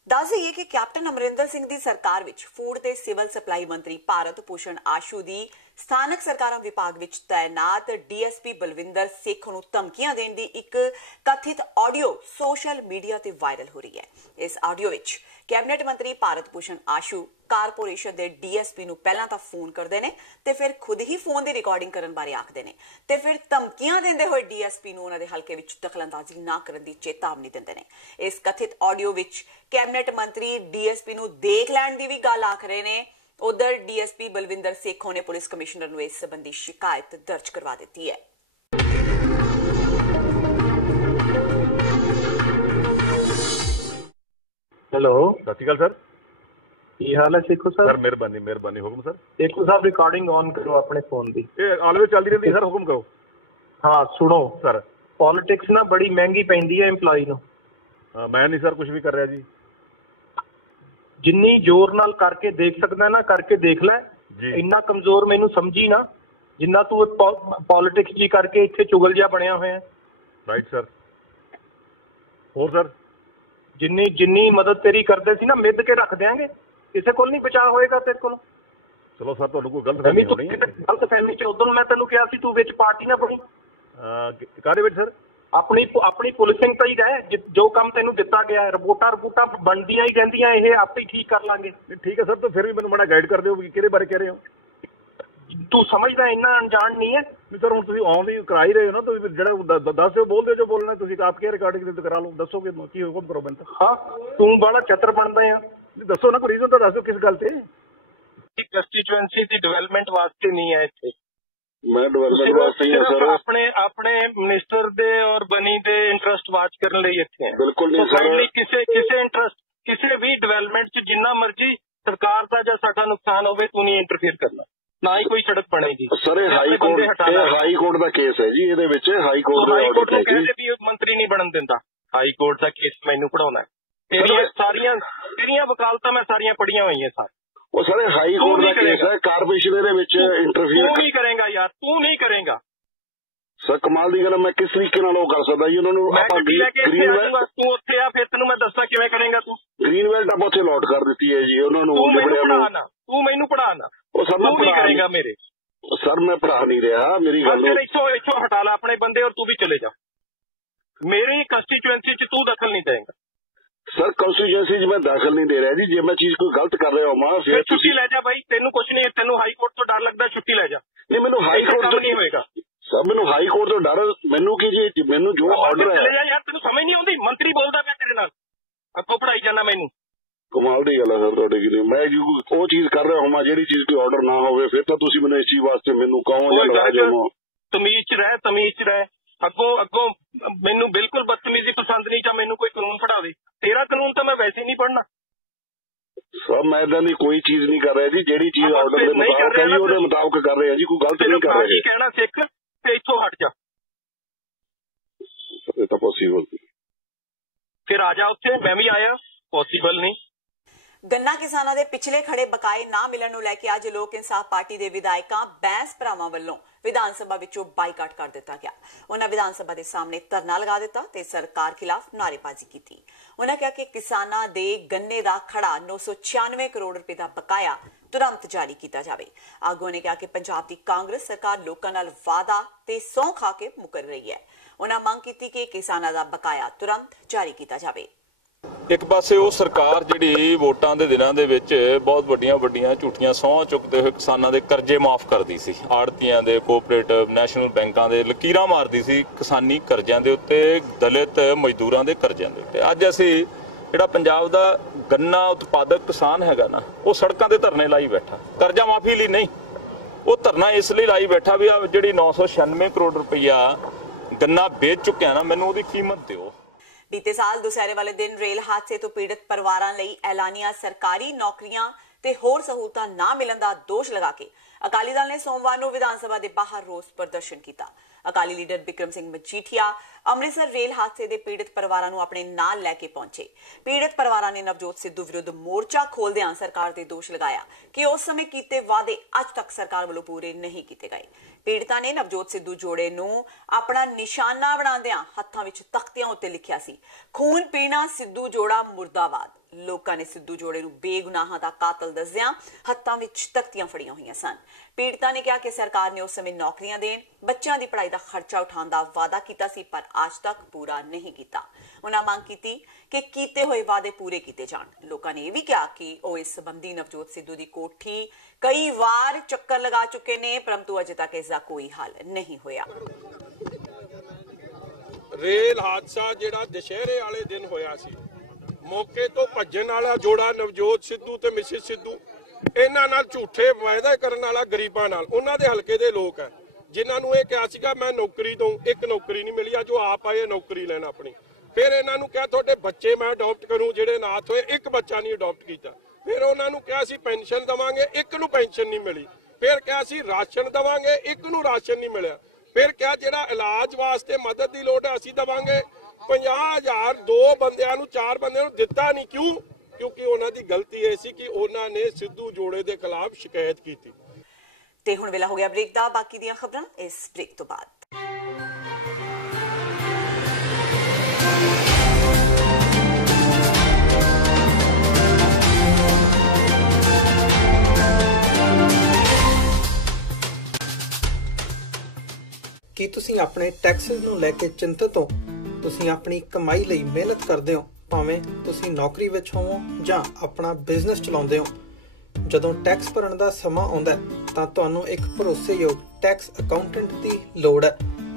ਦੱਸ ਦਈਏ ਕਿ ਕੈਪਟਨ ਅਮਰਿੰਦਰ ਸਿੰਘ ਦੀ ਸਰਕਾਰ ਵਿੱਚ ਫੂਡ ਤੇ ਸਿਵਲ ਸਪਲਾਈ ਮੰਤਰੀ ਭਾਰਤ ਭੂਸ਼ਣ ਆਸ਼ੂ ਦੀ ਸਥਾਨਕ ਸਰਕਾਰਾਂ ਵਿਭਾਗ ਵਿੱਚ ਤਾਇਨਾਤ ਡੀਐਸਪੀ ਬਲਵਿੰਦਰ ਸੇਖ ਨੂੰ ਧਮਕੀਆਂ ਦੇਣ ਦੀ ਇੱਕ ਕਥਿਤ ਆਡੀਓ ਸੋਸ਼ਲ ਮੀਡੀਆ ਤੇ ਵਾਇਰਲ ਹੋ ਰਹੀ ਹੈ। ਇਸ ਆਡੀਓ ਵਿੱਚ ਕੈਬਨਿਟ ਮੰਤਰੀ ਭਾਰਤ ਭੂਸ਼ਣ ਆਸ਼ੂ ਕਾਰਪੋਰੇਸ਼ਨ ਦੇ ਡੀਐਸਪੀ ਨੂੰ ਪਹਿਲਾਂ ਤਾਂ ਫੋਨ ਕਰਦੇ ਨੇ ਤੇ ਫਿਰ ਖੁਦ ਹੀ ਫੋਨ ਦੀ ਰਿਕਾਰਡਿੰਗ ਕਰਨ ਬਾਰੇ ਆਖਦੇ ਨੇ ਤੇ ਫਿਰ ਧਮਕੀਆਂ ਦਿੰਦੇ ਹੋਏ ਡੀਐਸਪੀ ਨੂੰ ਉਹਨਾਂ ਦੇ ਹਲਕੇ ਵਿੱਚ ਦਖਲਅੰਦਾਜ਼ੀ ਨਾ ਕਰਨ ਦੀ ਚੇਤਾਵਨੀ ਦਿੰਦੇ ਨੇ। ਇਸ ਕਥਿਤ ਆਡੀਓ ਵਿੱਚ ਕੈਬਨਿਟ ਮੰਤਰੀ ਡੀਐਸਪੀ ਨੂੰ ਦੇਖ ਲੈਣ ਦੀ ਵੀ ਗੱਲ ਆਖ ਰਹੇ ਨੇ। ਉਧਰ ਡੀਐਸਪੀ ਬਲਵਿੰਦਰ ਸੇਖੋਂ ਨੇ ਪੁਲਿਸ ਕਮਿਸ਼ਨਰ ਨੂੰ ਇਸ ਸੰਬੰਧੀ ਸ਼ਿਕਾਇਤ ਦਰਜ ਕਰਵਾ ਦਿੱਤੀ ਹੈ। हेलो, सत श्री अकाल सर। की हाल है सेखो सर? मेहरबानी हुक्म सर। सेखो साहब रिकॉर्डिंग ऑन करो अपने फोन की। ऑलवेज चलती रहती सर, हुक्म करो। हाँ सुनो सर, पॉलिटिक्स ना बड़ी महंगी पैंदी है एम्पलॉई नूं। मैं नहीं सर कुछ भी कर रहा जी। जिन्नी जोर नाल करके देख सकदा ना करके देख लै। इन्ना कमजोर मैनू समझी ना जिन्ना तू पॉलिटिक्स जी करके इत्थे चुगल जिहा बनिया होया। Right sir. और सर जिन्नी जिन्नी मदद तेरी करते सी ना मिद के रख देंगे, किसी को नहीं बचा होएगा तेरे को। चलो सर, तुहानू कोई गलत फहमी होनी है। गलत फहमी च उदों मैं तैनूं कहा सी तू विच पार्टी ना बनी। ਕਾਹਦੇ ਵਿੱਚ ਸਰ? ਆਪਣੀ ਪੁਲਿਸਿੰਗ ਤਾਂ ਹੀ ਰਹਿ, ਜੋ ਕੰਮ ਤੈਨੂੰ ਦਿੱਤਾ ਗਿਆ ਰਿਪੋਰਟਾਂ ਬਣਦੀਆਂ ਹੀ ਰਹਿੰਦੀਆਂ, ਇਹ ਆਪੇ ਠੀਕ ਕਰ ਲਾਂਗੇ। ਠੀਕ ਹੈ ਸਰ, ਤਾਂ ਫਿਰ ਵੀ ਮੈਨੂੰ ਮਾੜਾ ਗਾਈਡ ਕਰ ਦਿਓ ਵੀ ਕਿਹਦੇ ਬਾਰੇ ਕਹਿ ਰਹੇ ਹੋ। ਤੂੰ ਸਮਝਦਾ ਇੰਨਾ ਅਣਜਾਣ ਨਹੀਂ ਹੈ। ਨਹੀਂ ਸਰ, ਹੁਣ ਤੁਸੀਂ ਆਨ ਦੀ ਕਰਾ ਹੀ ਰਹੇ ਹੋ ਨਾ, ਤੁਸੀਂ ਜਿਹੜਾ ਦੱਸ ਦਿਓ, ਬੋਲ ਦਿਓ ਜੋ ਬੋਲਣਾ। ਤੁਸੀਂ ਆਪ ਕੀ ਰਿਕਾਰਡਿੰਗ ਤੇ ਕਰਾ ਲਓ, ਦੱਸੋਗੇ ਕੀ ਹੁਕਮ ਕਰੋ ਮੈਨੂੰ। ਹਾਂ, ਤੂੰ ਬੜਾ ਚਤਰ ਬਣਦਾ ਆ। ਦੱਸੋ ਨਾ, ਕੋਈ ਰੀਜ਼ਨ ਤਾਂ ਦੱਸ ਦਿਓ ਕਿਸ ਗੱਲ ਤੇ। ਕੰਸਟੀਚੁਐਂਸੀ ਦੀ ਡਿਵੈਲਪਮੈਂਟ ਵਾਸਤੇ ਨਹੀਂ ਹੈ ਇੱਥੇ। ਮੈਂ ਡਿਵੈਲਪਮੈਂਟ ਵਾਸਤੇ ਹੀ ਹਾਂ ਸਰ। ਆਪਣੇ ਮਿਨਿਸਟਰ ਦੇ ਔਰ ਬਨੀ ਦੇ ਇੰਟਰਸਟ ਵਾਚ ਕਰਨ ਲਈ ਇੱਥੇ ਹੈ। ਬਿਲਕੁਲ ਨਹੀਂ ਸਰ। ਕਿਸੇ ਵੀ ਡਿਵੈਲਪਮੈਂਟ 'ਚ ਜਿੰਨਾ ਮਰਜ਼ੀ ਸਰਕਾਰ ਦਾ ਜਾਂ ਸਾਡਾ ਨੁਕਸਾਨ ਹੋਵੇ, ਤੂੰ ਨਹੀਂ ਇੰਟਰਫੇਅਰ ਕਰਨਾ, ਨਾ ਹੀ ਕੋਈ ਸੜਕ ਬਣੇਗੀ। ਸਰ ਇਹ ਹਾਈ ਕੋਰਟ ਦਾ ਕੇਸ ਹੈ ਜੀ, ਇਹਦੇ ਵਿੱਚ ਹਾਈ ਕੋਰਟ ਨੂੰ ਕਹਿੰਦੇ ਵੀ ਮੰਤਰੀ ਨਹੀਂ ਬਣਨ ਦਿੰਦਾ। ਹਾਈ ਕੋਰਟ ਦਾ ਕੇਸ ਮੈਨੂੰ ਪੜਾਉਣਾ। ਤੇਰੀਆਂ ਵਕਾਲਤਾਂ ਮੈਂ ਸਾਰੀਆਂ ਪੜੀਆਂ ਹੋਈਆਂ ਸਰ। ਉਹ ਸਰ ਹਾਈ ਕੋਰਟ ਦਾ ਕੇਸ ਹੈ, ਕਾਰਪੋਰੇਸ਼ਨ ਦੇ ਵਿੱਚ ਇੰਟਰਫੇਅਰ ਤੂੰ ਨਹੀਂ ਕਰੇਗਾ ਯਾਰ, ਤੂੰ ਨਹੀਂ ਕਰੇਗਾ। ਸਰ ਕਮਾਲ ਦੀ ਗੱਲ, ਮੈਂ ਕਿਸ ਤਰੀਕੇ ਨਾਲ ਉਹ ਕਰ ਸਕਦਾ ਜੀ ਉਹਨਾਂ ਨੂੰ। ਆਪਾਂ ਤੂੰ ਉੱਥੇ ਆ, ਫਿਰ ਤੈਨੂੰ ਮੈਂ ਦੱਸਾਂ ਕਿਵੇਂ ਕਰੇਗਾ ਤੂੰ। ਗ੍ਰੀਨ ਬੈਲਟ ਆਪਾਂ ਉੱਥੇ ਅਲਾਟ ਕਰ ਦਿੱਤੀ ਹੈ ਜੀ ਉਹਨਾਂ ਨੂੰ। ਤੂੰ ਮੈਨੂੰ ਪੜਾ ਨਾ। ਉਹ ਸਰ ਮੈਂ ਨਹੀਂ ਕਰੇਗਾ ਮੇਰੇ। ਸਰ ਮੈਂ ਪੜਾ ਨਹੀਂ ਰਿਹਾ, ਮੇਰੀ ਗੱਲ ਇੱਥੋਂ ਹਟਾ ਲੈ ਆਪਣੇ ਬੰਦੇ ਔਰ ਤੂੰ ਵੀ ਚਲੇ ਜਾ। ਮੇਰੀ ਕੰਸਟੀਚੁਐਂਸੀ 'ਚ ਤੂੰ ਦਖਲ ਨਹੀਂ ਦੇਂਗਾ। ਸਰ ਕੰਸਟੀਚੁਐਂਸੀ 'ਚ ਮੈਂ ਦਾਖਲ ਨਹੀਂ ਦੇ ਰਿਹਾ ਜੀ। ਜੇ ਮੈਂ ਚੀਜ਼ ਕੋਈ ਗਲਤ ਕਰ ਰਿਹਾ ਹਾਂ ਫਿਰ ਛੁੱਟੀ ਲੈ ਜਾ ਬਾਈ, ਤੈਨੂੰ ਕੁਛ ਨਹੀਂ। ਤੈਨੂੰ ਹਾਈ ਕੋਰਟ ਤੋਂ ਡਰ ਲੱਗਦਾ, ਛੁੱਟੀ ਲੈ ਜਾ। ਨਹੀਂ ਮੈਨੂੰ ਹਾਈ ਕੋਰਟ ਤੋਂ ਨਹੀਂ ਹੋਏਗਾ ਸਰ, ਮੈਨੂੰ ਹਾਈ ਕੋਰਟ ਤੋਂ ਡਰ। ਮੈਨੂੰ ਕੀ ਜੀ, ਮੈਨੂੰ ਜੋ ਆਰਡਰ ਹੈ। ਚਲੇ ਜਾ ਯਾਰ, ਤੈਨੂੰ ਸਮਝ ਨਹੀਂ ਆਉਂਦੀ। ਮੰਤਰੀ ਬੋਲਦਾ ਪਿਆ ਤੇਰੇ ਨਾਲ, ਅੱਗੋਂ ਪੜਾਈ ਜਾਂਦਾ ਮੈਨੂੰ। ਕਮਾਲ ਦੀ ਗੱਲ ਹੈ ਸਰ ਤੁਹਾਡੇ ਕੀ। ਮੈਂ ਉਹ ਚੀਜ਼ ਕਰ ਰਿਹਾ ਹਾਂ ਜਿਹੜੀ ਚੀਜ਼ ਕੋਈ ਆਰਡਰ ਨਾ ਹੋਵੇ, ਫਿਰ ਤਾਂ ਤੁਸੀਂ ਮੈਨੂੰ ਇਸ ਚੀਜ਼ ਵਾਸਤੇ ਮੈਨੂੰ ਕਹੋ ਜਾਂ ਲਗਾ ਜਾਓ। ਤਮੀਜ਼ 'ਚ ਰਹਿ। ਅੱਗੋਂ ਮੈਨੂੰ ਬਿਲਕੁਲ ਬਦਤਮੀਜ਼ੀ ਪਸੰਦ ਨਹੀਂ। ਜਾਂ ਮੈਨੂੰ ਕੋਈ ਕਾਨੂੰਨ ਪੜਾਵੇ। ਤੇਰਾ ਕਾਨੂੰਨ ਤਾਂ ਮੈਂ ਵੈਸੇ ਨਹੀਂ ਪੜ੍ਹਨਾ। ਸਰ ਮੈਂ ਇਦਾਂ ਦੀ ਕੋਈ ਚੀਜ਼ ਨਹੀਂ ਕਰ ਰਿਹਾ ਜੀ। ਜਿਹੜੀ ਚੀਜ਼ ਆਰਡਰ ਦੇ ਮੁਤਾਬਕ ਹੈ ਜੀ ਉਹਦੇ ਮੁਤਾਬਕ ਕਰ ਰਹੇ ਹਾਂ ਜੀ, ਕੋਈ ਗਲਤ ਨਹੀਂ ਕਰ ਰਹੇ। ਕਹਿਣਾ ਸਿੱਖ ਤੇ ਇੱਥੋਂ ਹਟ ਜਾ। ਇਹ ਤਾਂ ਪੋਸੀਬਲ ਨਹੀਂ। ਫਿਰ ਆ ਜਾ ਉੱਥੇ, ਮੈਂ ਵੀ ਆਇਆ। ਪੋਸੀਬਲ ਨਹੀਂ। ਗੰਨਾ ਕਿਸਾਨਾਂ ਦੇ ਪਿਛਲੇ ਖੜੇ ਬਕਾਏ ਨਾ ਮਿਲਣ ਨੂੰ ਲੈ ਕੇ ਅੱਜ ਲੋਕ ਇਨਸਾਫ ਪਾਰਟੀ ਦੇ ਵਿਧਾਇਕਾਂ ਬੈਂਸ ਭਰਾਵਾਂ ਵੱਲੋਂ ਵਿਧਾਨ ਸਭਾ ਵਿੱਚੋਂ ਬਾਈਕਾਟ ਕਰ ਦਿੱਤਾ ਗਿਆ। ਉਹਨਾਂ ਵਿਧਾਨ ਸਭਾ ਦੇ ਸਾਹਮਣੇ ਧਰਨਾ ਲਗਾ ਦਿੱਤਾ ਤੇ ਸਰਕਾਰ ਖਿਲਾਫ ਨਾਅਰੇਬਾਜ਼ੀ ਕੀਤੀ। ਉਹਨਾਂ ਕਿਹਾ ਕਿ ਕਿਸਾਨਾਂ ਦੇ ਗੰਨੇ ਦਾ ਖੜਾ 996 ਕਰੋੜ ਰੁਪਏ ਦਾ ਬਕਾਇਆ ਤੁਰੰਤ ਜਾਰੀ ਕੀਤਾ ਜਾਵੇ। ਆਗੂਆਂ ਨੇ ਕਿਹਾ ਕਿ ਪੰਜਾਬ ਦੀ ਕਾਂਗਰਸ ਸਰਕਾਰ ਲੋਕਾਂ ਨਾਲ ਵਾਅਦਾ ਤੇ ਸਹੁੰ ਖਾ ਕੇ ਮੁਕਰ ਰਹੀ ਹੈ। ਉਹਨਾਂ ਮੰਗ ਕੀਤੀ ਕਿ ਕਿਸਾਨਾਂ ਦਾ ਬਕਾਇਆ ਤੁਰੰਤ ਜਾਰੀ ਕੀਤਾ ਜਾਵੇ। ਇੱਕ ਪਾਸੇ ਉਹ ਸਰਕਾਰ ਜਿਹੜੀ ਵੋਟਾਂ ਦੇ ਦਿਨਾਂ ਦੇ ਵਿੱਚ ਬਹੁਤ ਵੱਡੀਆਂ ਝੂਠੀਆਂ ਸਹੁੰ ਚੁੱਕਦੇ ਹੋਏ ਕਿਸਾਨਾਂ ਦੇ ਕਰਜ਼ੇ ਮਾਫ ਕਰਦੀ ਸੀ। ਆੜਤੀਆਂ ਦੇ, ਕੋਆਪਰੇਟਿਵ, ਨੈਸ਼ਨਲ ਬੈਂਕਾਂ ਦੇ ਲਕੀਰਾਂ ਮਾਰਦੀ ਸੀ ਕਿਸਾਨੀ ਕਰਜ਼ਿਆਂ ਦੇ ਉੱਤੇ, ਦਲਿਤ ਮਜ਼ਦੂਰਾਂ ਦੇ ਕਰਜ਼ਿਆਂ ਦੇ ਉੱਤੇ। ਅੱਜ ਅਸੀਂ ਜਿਹੜਾ ਪੰਜਾਬ ਦਾ ਗੰਨਾ ਉਤਪਾਦਕ ਕਿਸਾਨ ਹੈਗਾ ਨਾ, ਉਹ ਸੜਕਾਂ ਤੇ ਧਰਨੇ ਲਾਈ ਬੈਠਾ। ਕਰਜ਼ਾ ਮਾਫੀ ਲਈ ਨਹੀਂ, ਉਹ ਧਰਨਾ ਇਸ ਲਈ ਲਾਈ ਬੈਠਾ ਵੀ ਜਿਹੜੀ 996 ਕਰੋੜ ਰੁਪਈਆ ਗੰਨਾ ਵੇਚ ਚੁੱਕਿਆ ਨਾ, ਮੈਨੂੰ ਉਹਦੀ ਕੀਮਤ ਦਿਓ। बीते साल दुसहरे वाले दिन रेल हादसे तो पीड़ित परिवारां लई ऐलानिया सरकारी नौकरियां ते होर सहूलतां ना मिलण दा दोष लगा के अकाली दल ने सोमवार नूं विधान सभा दे बाहर रोस प्रदर्शन कीता। अकाली लीडर बिक्रम सिंह मजीठिया अमृतसर रेल हादसे दे पीड़ित परिवारां नूं अपने नाल लैके पहुंचे। पीड़ित परिवारां ने नवजोत सिद्धू विरुद्ध मोर्चा खोलदिआं सरकार ते दोष लगाया कि उस समय कीते वादे अज तक सरकार वल्लों पूरे नहीं कीते गए। पीड़िता ने नवजोत सिद्धू जोड़े नूं अपना निशाना बनांदिआं हत्थां विच तख्तियां उत्ते लिखिया सी, खून पीना सिद्धू जोड़ा मुर्दाबाद। लोकां ने सिद्धू जोड़े नूं बेगुनाहां दा कातल दस्सिआं हत्थां विच तख्तियां फड़ियां होईयां सन। पीड़िता ने कहा कि सरकार ने उस समय नौकरियां देण, बच्चों की पढ़ाई का खर्चा उठाउण दा वादा कीता सी, पर आज तक पूरा नहीं कीता। उन्हां मंग कीती कि कीते होए वादे पूरे कीते जाण। लोकां ने यह भी कहा कि ओह इस संबंधी नवजोत सिद्धू की कोठी कई बार चक्कर लगा चुके ने, परंतु अजे तक इसका कोई हल नहीं होया। रेल हादसा जिहड़ा दशहरे वाले दिन होया सी, मौके तो भज्जण वाला जोड़ा नवजोत सिद्धू ते मिसिस सिद्धू, इन्हां नाल झूठे वायदा करन वाला गरीबां नाल, उन्हां दे हलके दे लोक है जिन्हां नूं इह कहा सीगा मैं नौकरी दूं, एक नौकरी नहीं मिली। जो आप आए नौकरी लैण अपनी, फिर इन्हां नूं कहा तुहाडे बच्चे मैं अडॉप्ट करूं, जिहड़े नाथ होए एक बच्चा नहीं अडॉप्ट कीता। फिर उन्हां नूं कहा सी पेंशन देवांगे, एक नूं पेंशन नहीं मिली। फिर कहा सी राशन देवांगे, एक नूं राशन नहीं मिलिया। फिर क्या जिहड़ा इलाज वास्ते मदद की लोड़ है असीं देवांगे, 50,000 दो बंदियां नूं 4 बंदियां नूं दित्ता नहीं। क्यों? क्योंकि उन्हां दी गलती ये सी कि उन्हां ने सिद्धू जोड़े दे खिलाफ शिकायत की थी। ते हुण वेला हो गया ब्रेक दा, बाकी दीआं खबरां इस ब्रेक तो बाद। ਕੀ ਤੁਸੀਂ ਆਪਣੇ ਟੈਕਸਿਸ ਨੂੰ ਲੈ ਕੇ ਚਿੰਤਤ ਹੋ? ਤੁਸੀਂ ਆਪਣੀ ਕਮਾਈ ਲਈ ਮਿਹਨਤ ਕਰਦੇ ਹੋ, ਭਾਵੇਂ ਤੁਸੀਂ ਨੌਕਰੀ ਵਿੱਚ ਹੋਵੋ ਜਾਂ ਆਪਣਾ ਬਿਜ਼ਨਸ ਚਲਾਉਂਦੇ ਹੋ। ਜਦੋਂ ਟੈਕਸ ਭਰਨ ਦਾ ਸਮਾਂ ਆਉਂਦਾ ਤਾਂ ਤੁਹਾਨੂੰ ਇੱਕ ਭਰੋਸੇਯੋਗ ਟੈਕਸ ਅਕਾਊਂਟੈਂਟ ਦੀ ਲੋੜ ਹੈ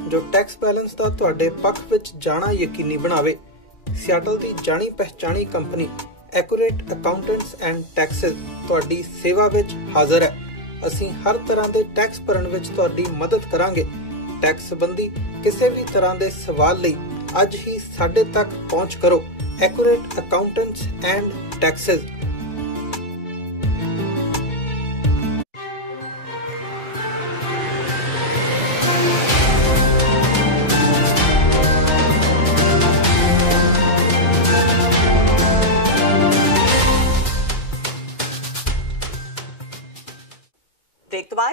ਜੋ ਟੈਕਸ ਬੈਲੈਂਸ ਦਾ ਤੁਹਾਡੇ ਪੱਖ ਵਿੱਚ ਜਾਣਾ ਯਕੀਨੀ ਬਣਾਵੇ। ਸਿਆਟਲ ਦੀ ਜਾਣੀ ਪਛਾਣੀ company Accurate Accountants and Taxes ਤੁਹਾਡੀ ਸੇਵਾ ਵਿੱਚ ਹਾਜ਼ਰ ਹੈ। ਅਸੀਂ ਹਰ ਤਰ੍ਹਾਂ ਦੇ ਟੈਕਸ ਭਰਨ ਵਿੱਚ ਤੁਹਾਡੀ ਮਦਦ ਕਰਾਂਗੇ। ਟੈਕਸ ਸੰਬੰਧੀ ਕਿਸੇ ਵੀ ਤਰ੍ਹਾਂ ਦੇ ਸਵਾਲ ਲਈ ਅੱਜ ਹੀ ਸਾਡੇ ਤੱਕ ਪਹੁੰਚ ਕਰੋ। Accurate Accountants and Texas.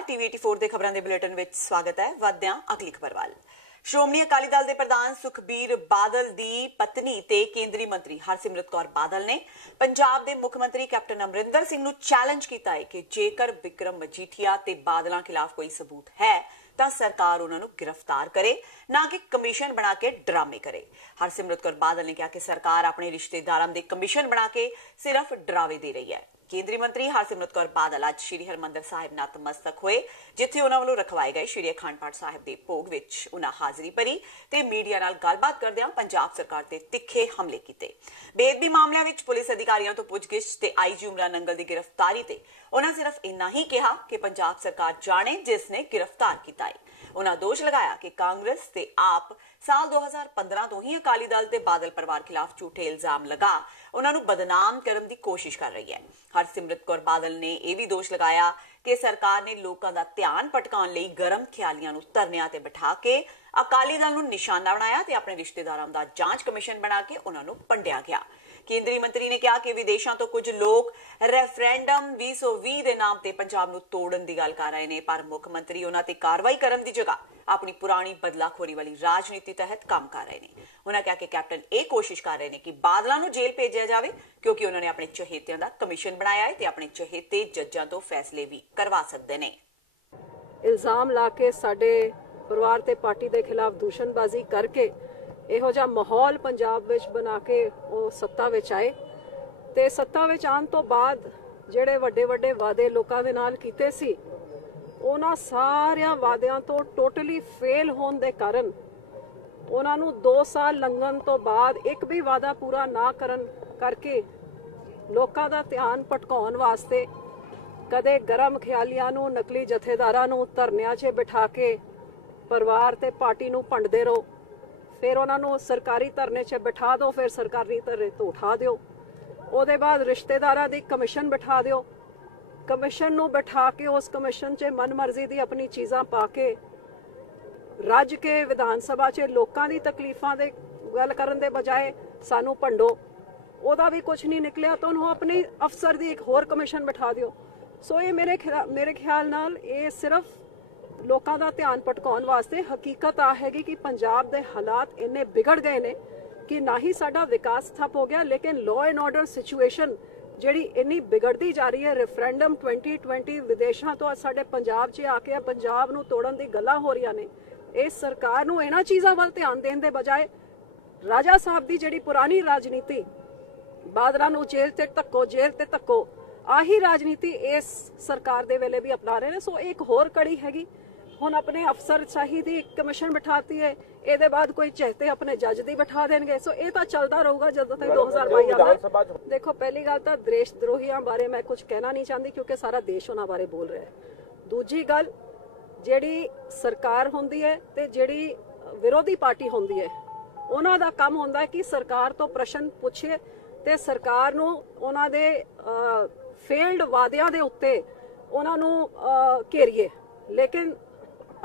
TV 84 ਦੇ ਖਬਰਾਂ ਦੇ ਬੁਲੇਟਿਨ ਵਿੱਚ ਸਵਾਗਤ ਹੈ। ਵਧਦੇ ਹਾਂ ਅਗਲੀ ਖਬਰ ਵੱਲ। ਸ਼੍ਰੋਮਣੀ ਅਕਾਲੀ ਦਲ ਦੇ ਪ੍ਰਧਾਨ ਸੁਖਬੀਰ ਬਾਦਲ ਦੀ ਪਤਨੀ ਤੇ ਕੇਂਦਰੀ ਮੰਤਰੀ ਹਰਸਿਮਰਤ ਕੌਰ ਬਾਦਲ ਨੇ ਪੰਜਾਬ ਦੇ ਮੁੱਖ ਮੰਤਰੀ ਕੈਪਟਨ ਅਮਰਿੰਦਰ ਸਿੰਘ ਨੂੰ ਚੈਲੰਜ ਕੀਤਾ ਹੈ ਕਿ ਜੇਕਰ ਵਿਕਰਮ ਮਜੀਠੀਆ ਤੇ ਬਾਦਲਾਂ ਖਿਲਾਫ ਕੋਈ ਸਬੂਤ ਹੈ ਤਾਂ ਸਰਕਾਰ ਉਹਨਾਂ ਨੂੰ ਗ੍ਰਿਫਤਾਰ ਕਰੇ, ਨਾ ਕਿ ਕਮਿਸ਼ਨ ਬਣਾ ਕੇ ਡਰਾਮੇ ਕਰੇ। ਹਰਸਿਮਰਤ ਕੌਰ ਬਾਦਲ ਨੇ ਕਿਹਾ ਕਿ ਸਰਕਾਰ ਆਪਣੇ ਰਿਸ਼ਤੇਦਾਰਾਂ ਦੇ ਕਮਿਸ਼ਨ ਬਣਾ ਕੇ ਸਿਰਫ ਡਰਾਵੇ ਦੇ ਰਹੀ ਹੈ। ਕੇਂਦਰੀ ਮੰਤਰੀ ਹਰਸਿਮਰਤ ਕੌਰ ਬਾਦਲ ਅੱਜ ਸ਼੍ਰੀ ਹਰਿਮੰਦਰ ਸਾਹਿਬ ਨਤਮਸਤਕ ਹੋਏ, ਜਿੱਥੇ ਉਹਨਾਂ ਵੱਲੋਂ ਰਖਵਾਏ ਗਏ ਸ਼੍ਰੀ ਅਖੰਡ ਪਾਠ ਸਾਹਿਬ ਦੇ ਭੋਗ ਵਿੱਚ ਉਹਨਾਂ ਹਾਜ਼ਰੀ ਭਰੀ ਤੇ ਮੀਡੀਆ ਨਾਲ ਗੱਲਬਾਤ ਕਰਦਿਆਂ ਪੰਜਾਬ ਸਰਕਾਰ ਤੇ ਤਿੱਖੇ ਹਮਲੇ ਕੀਤੇ। ਬੇਅਦਬੀ ਮਾਮਲਿਆਂ ਵਿੱਚ ਪੁਲਿਸ ਅਧਿਕਾਰੀਆਂ ਤੋਂ ਪੁੱਛਗਿੱਛ ਤੇ ਆਈਜੀ ਉਮਰਾ ਨੰਗਲ ਦੀ ਗ੍ਰਿਫਤਾਰੀ ਤੇ ਉਹਨਾਂ ਸਿਰਫ ਇੰਨਾ ਹੀ ਕਿਹਾ ਕਿ ਪੰਜਾਬ ਸਰਕਾਰ ਜਾਣੇ ਜਿਸ ਨੇ ਗ੍ਰਿਫਤਾਰ ਕੀਤਾ ਹੈ। ਉਹਨਾਂ ਦੋਸ਼ ਲਗਾਇਆ ਕਿ ਕਾਂਗਰਸ ਤੇ ਆਪ ਸਾਲ 2015 ਤੋਂ ਹੀ ਅਕਾਲੀ ਦਲ ਤੇ ਬਾਦਲ ਪਰਿਵਾਰ ਖਿਲਾਫ ਝੂਠੇ ਇਲਜ਼ਾਮ ਲਗਾ ਉਹਨਾਂ ਨੂੰ ਬਦਨਾਮ ਕਰਨ ਦੀ ਕੋਸ਼ਿਸ਼ ਕਰ ਰਹੀ ਹੈ। ਹਰਸਿਮਰਤ ਕੌਰ ਬਾਦਲ ਨੇ ਇਹ ਵੀ ਦੋਸ਼ ਲਗਾਇਆ ਕਿ ਸਰਕਾਰ ਨੇ ਲੋਕਾਂ ਦਾ ਧਿਆਨ ਭਟਕਾਉਣ ਲਈ ਗਰਮ ਖਿਆਲੀਆਂ ਨੂੰ ਧਰਨਿਆਂ ਤੇ ਬਿਠਾ ਕੇ ਅਕਾਲੀ ਦਲ ਨੂੰ ਨਿਸ਼ਾਨਾ ਬਣਾਇਆ ਤੇ ਆਪਣੇ ਰਿਸ਼ਤੇਦਾਰਾਂ ਦਾ ਜਾਂਚ ਕਮਿਸ਼ਨ ਬਣਾ ਕੇ ਉਹਨਾਂ ਨੂੰ ਪੰਡਿਆ ਗਿਆ। ਕੇਂਦਰੀ ਮੰਤਰੀ ਨੇ ਕਿਹਾ ਕਿ ਵਿਦੇਸ਼ਾਂ ਤੋਂ ਕੁਝ ਲੋਕ ਰੈਫਰੈਂਡਮ 2020 ਦੇ ਨਾਮ ਤੇ ਪੰਜਾਬ ਨੂੰ ਤੋੜਨ ਦੀ ਗੱਲ ਕਰ ਰਹੇ ਨੇ, ਪਰ ਮੁੱਖ ਮੰਤਰੀ ਉਹਨਾਂ ਤੇ ਕਾਰਵਾਈ ਕਰਨ ਦੀ ਜਗ੍ਹਾ ਆਪਣੀ ਪੁਰਾਣੀ ਬਦਲਾਖੋਰੀ ਵਾਲੀ ਰਾਜਨੀਤੀ ਤਹਿਤ ਕੰਮ ਕਰ ਰਹੇ ਨੇ। ਉਹਨਾਂ ਕਿਹਾ ਕਿ ਕੈਪਟਨ ਇਹ ਕੋਸ਼ਿਸ਼ ਕਰ ਰਹੇ ਨੇ ਕਿ ਬਾਦਲਾਂ ਨੂੰ ਜੇਲ੍ਹ ਭੇਜਿਆ ਜਾਵੇ ਕਿਉਂਕਿ ਉਹਨਾਂ ਨੇ ਆਪਣੇ ਚਹੇਤਿਆਂ ਦਾ ਕਮਿਸ਼ਨ ਬਣਾਇਆ ਹੈ ਤੇ ਆਪਣੇ ਚਹੇਤੇ ਜੱਜਾਂ ਤੋਂ ਫੈਸਲੇ ਵੀ ਕਰਵਾ ਸਕਦੇ ਨੇ। ਇਲਜ਼ਾਮ ਲਾ ਕੇ ਸਾਡੇ ਪਰਿਵਾਰ ਤੇ ਪਾਰਟੀ ਦੇ ਖਿਲਾਫ ਦੂਸ਼ਣਬਾਜ਼ੀ ਕਰਕੇ ਇਹੋ ਜਿਹਾ ਮਾਹੌਲ ਪੰਜਾਬ ਵਿੱਚ ਬਣਾ ਕੇ ਉਹ ਸੱਤਾ ਵਿੱਚ ਆਏ ਤੇ ਸੱਤਾ ਵਿੱਚ ਆਉਣ ਤੋਂ ਬਾਅਦ ਜਿਹੜੇ ਵੱਡੇ ਵੱਡੇ ਵਾਅਦੇ ਲੋਕਾਂ ਦੇ ਨਾਲ ਕੀਤੇ ਸੀ ਉਹਨਾਂ ਸਾਰਿਆਂ ਵਾਅਦਿਆਂ ਤੋਂ ਟੋਟਲੀ ਫੇਲ ਹੋਣ ਦੇ ਕਾਰਨ ਉਹਨਾਂ ਨੂੰ 2 ਸਾਲ ਲੰਘਣ ਤੋਂ ਬਾਅਦ ਇੱਕ ਵੀ ਵਾਅਦਾ ਪੂਰਾ ਨਾ ਕਰਨ ਕਰਕੇ ਲੋਕਾਂ ਦਾ ਧਿਆਨ ਭਟਕਾਉਣ ਵਾਸਤੇ ਕਦੇ ਗਰਮ ਖਿਆਲੀਆਂ ਨੂੰ, ਨਕਲੀ ਜਥੇਦਾਰਾਂ ਨੂੰ ਧਰਨਿਆਂ 'ਚ ਬਿਠਾ ਕੇ ਪਰਿਵਾਰ ਤੇ ਪਾਰਟੀ ਨੂੰ ਭੰਡਦੇ ਰਹੋ, ਫਿਰ ਉਹਨਾਂ ਨੂੰ ਸਰਕਾਰੀ ਧਰਨੇ 'ਚ ਬਿਠਾ ਦਿਓ, ਫਿਰ ਸਰਕਾਰੀ ਧਰਨੇ ਤੋਂ ਉਠਾ ਦਿਓ, ਉਹਦੇ ਬਾਅਦ ਰਿਸ਼ਤੇਦਾਰਾਂ ਦੀ ਕਮਿਸ਼ਨ ਬਿਠਾ ਦਿਓ, ਕਮਿਸ਼ਨ ਨੂੰ ਬਿਠਾ ਕੇ ਉਸ ਕਮਿਸ਼ਨ 'ਚ ਮਨਮਰਜ਼ੀ ਦੀ ਆਪਣੀ ਚੀਜ਼ਾਂ ਪਾ ਕੇ ਰੱਜ ਕੇ ਵਿਧਾਨ ਸਭਾ 'ਚ ਲੋਕਾਂ ਦੀ ਤਕਲੀਫਾਂ ਦੇ ਗੱਲ ਕਰਨ ਦੇ ਬਜਾਏ ਸਾਨੂੰ ਭੰਡੋ। ਉਹਦਾ ਵੀ ਕੁਝ ਨਹੀਂ ਨਿਕਲਿਆ ਤਾਂ ਉਹਨੂੰ ਆਪਣੇ ਅਫਸਰ ਦੀ ਇੱਕ ਹੋਰ ਕਮਿਸ਼ਨ ਬਿਠਾ ਦਿਓ। ਸੋ ਇਹ ਮੇਰੇ ਖਿਆਲ ਨਾਲ ਇਹ ਸਿਰਫ ਲੋਕਾਂ ਦਾ ਧਿਆਨ ਭਟਕਾਉਣ ਵਾਸਤੇ। ਹਕੀਕਤ ਆ ਹੈਗੀ ਕਿ ਪੰਜਾਬ ਦੇ ਹਾਲਾਤ ਇੰਨੇ ਵਿਗੜ ਗਏ ਨੇ ਕਿ ਨਾ ਹੀ ਸਾਡਾ ਵਿਕਾਸ ਠੱਪ ਹੋ ਗਿਆ, ਲੇਕਿਨ ਲਾਅ ਐਂਡ ਆਰਡਰ ਸਿਚੁਏਸ਼ਨ ਜਿਹੜੀ ਇੰਨੀ ਵਿਗੜਦੀ ਜਾ ਰਹੀ ਹੈ। ਰੈਫਰੈਂਡਮ 2020 ਵਿਦੇਸ਼ਾਂ ਤੋਂ ਸਾਡੇ ਪੰਜਾਬ 'ਚ ਆ ਕੇ ਪੰਜਾਬ ਨੂੰ ਤੋੜਨ ਦੀ ਗੱਲਾਂ ਹੋ ਰਹੀਆਂ ਨੇ। ਇਸ ਸਰਕਾਰ ਨੂੰ ਇਹਨਾਂ ਚੀਜ਼ਾਂ ਵੱਲ ਧਿਆਨ ਦੇਣ ਦੇ ਬਜਾਏ ਰਾਜਾ ਸਾਹਿਬ ਦੀ ਜਿਹੜੀ ਪੁਰਾਣੀ ਰਾਜਨੀਤੀ, ਬਾਦਲਾਂ ਨੂੰ ਜੇਲ੍ਹ ਤੇ ਧੱਕੋ, ਜੇਲ੍ਹ ਤੇ ਧੱਕੋ, ਆਹੀ ਰਾਜਨੀਤੀ ਇਸ ਸਰਕਾਰ ਦੇ ਵੇਲੇ ਵੀ ਅਪਣਾ ਰਹੇ ਨੇ। ਸੋ ਇੱਕ ਹੋਰ ਕੜੀ ਹੈਗੀ, ਹੁਣ ਆਪਣੇ ਅਫਸਰਸ਼ਾਹੀ ਦੀ ਕਮਿਸ਼ਨ ਬਿਠਾਤੀ ਹੈ, ਇਹਦੇ ਬਾਅਦ ਕੋਈ ਚਹਤੇ ਆਪਣੇ ਜੱਜ ਦੀ ਬਿਠਾ ਦੇਣਗੇ। ਸੋ ਇਹ ਤਾਂ ਚੱਲਦਾ ਰਹੂਗਾ ਜਦੋਂ ਤੱਕ 2022 ਆਉਂਦਾ। ਦੇਖੋ, ਪਹਿਲੀ ਗੱਲ ਤਾਂ ਦੇਸ਼ ਦਰੋਹੀਆਂ ਬਾਰੇ ਮੈਂ ਕੁਝ ਕਹਿਣਾ ਨਹੀਂ ਚਾਹੁੰਦੀ ਕਿਉਂਕਿ ਸਾਰਾ ਦੇਸ਼ ਉਹਨਾਂ ਬਾਰੇ ਬੋਲ ਰਿਹਾ ਹੈ। ਦੂਜੀ ਗੱਲ, ਜਿਹੜੀ ਸਰਕਾਰ ਹੁੰਦੀ ਹੈ ਤੇ ਜਿਹੜੀ ਵਿਰੋਧੀ ਪਾਰਟੀ ਹੁੰਦੀ ਹੈ, ਉਹਨਾਂ ਦਾ ਕੰਮ ਹੁੰਦਾ ਹੈ ਕਿ ਸਰਕਾਰ ਤੋਂ ਪ੍ਰਸ਼ਨ ਪੁੱਛੇ ਤੇ ਸਰਕਾਰ ਨੂੰ ਉਹਨਾਂ ਦੇ ਫੇਲਡ ਵਾਅਦਿਆਂ ਦੇ ਉੱਤੇ ਉਹਨਾਂ ਨੂੰ ਘੇਰੀਏ। ਲੇਕਿਨ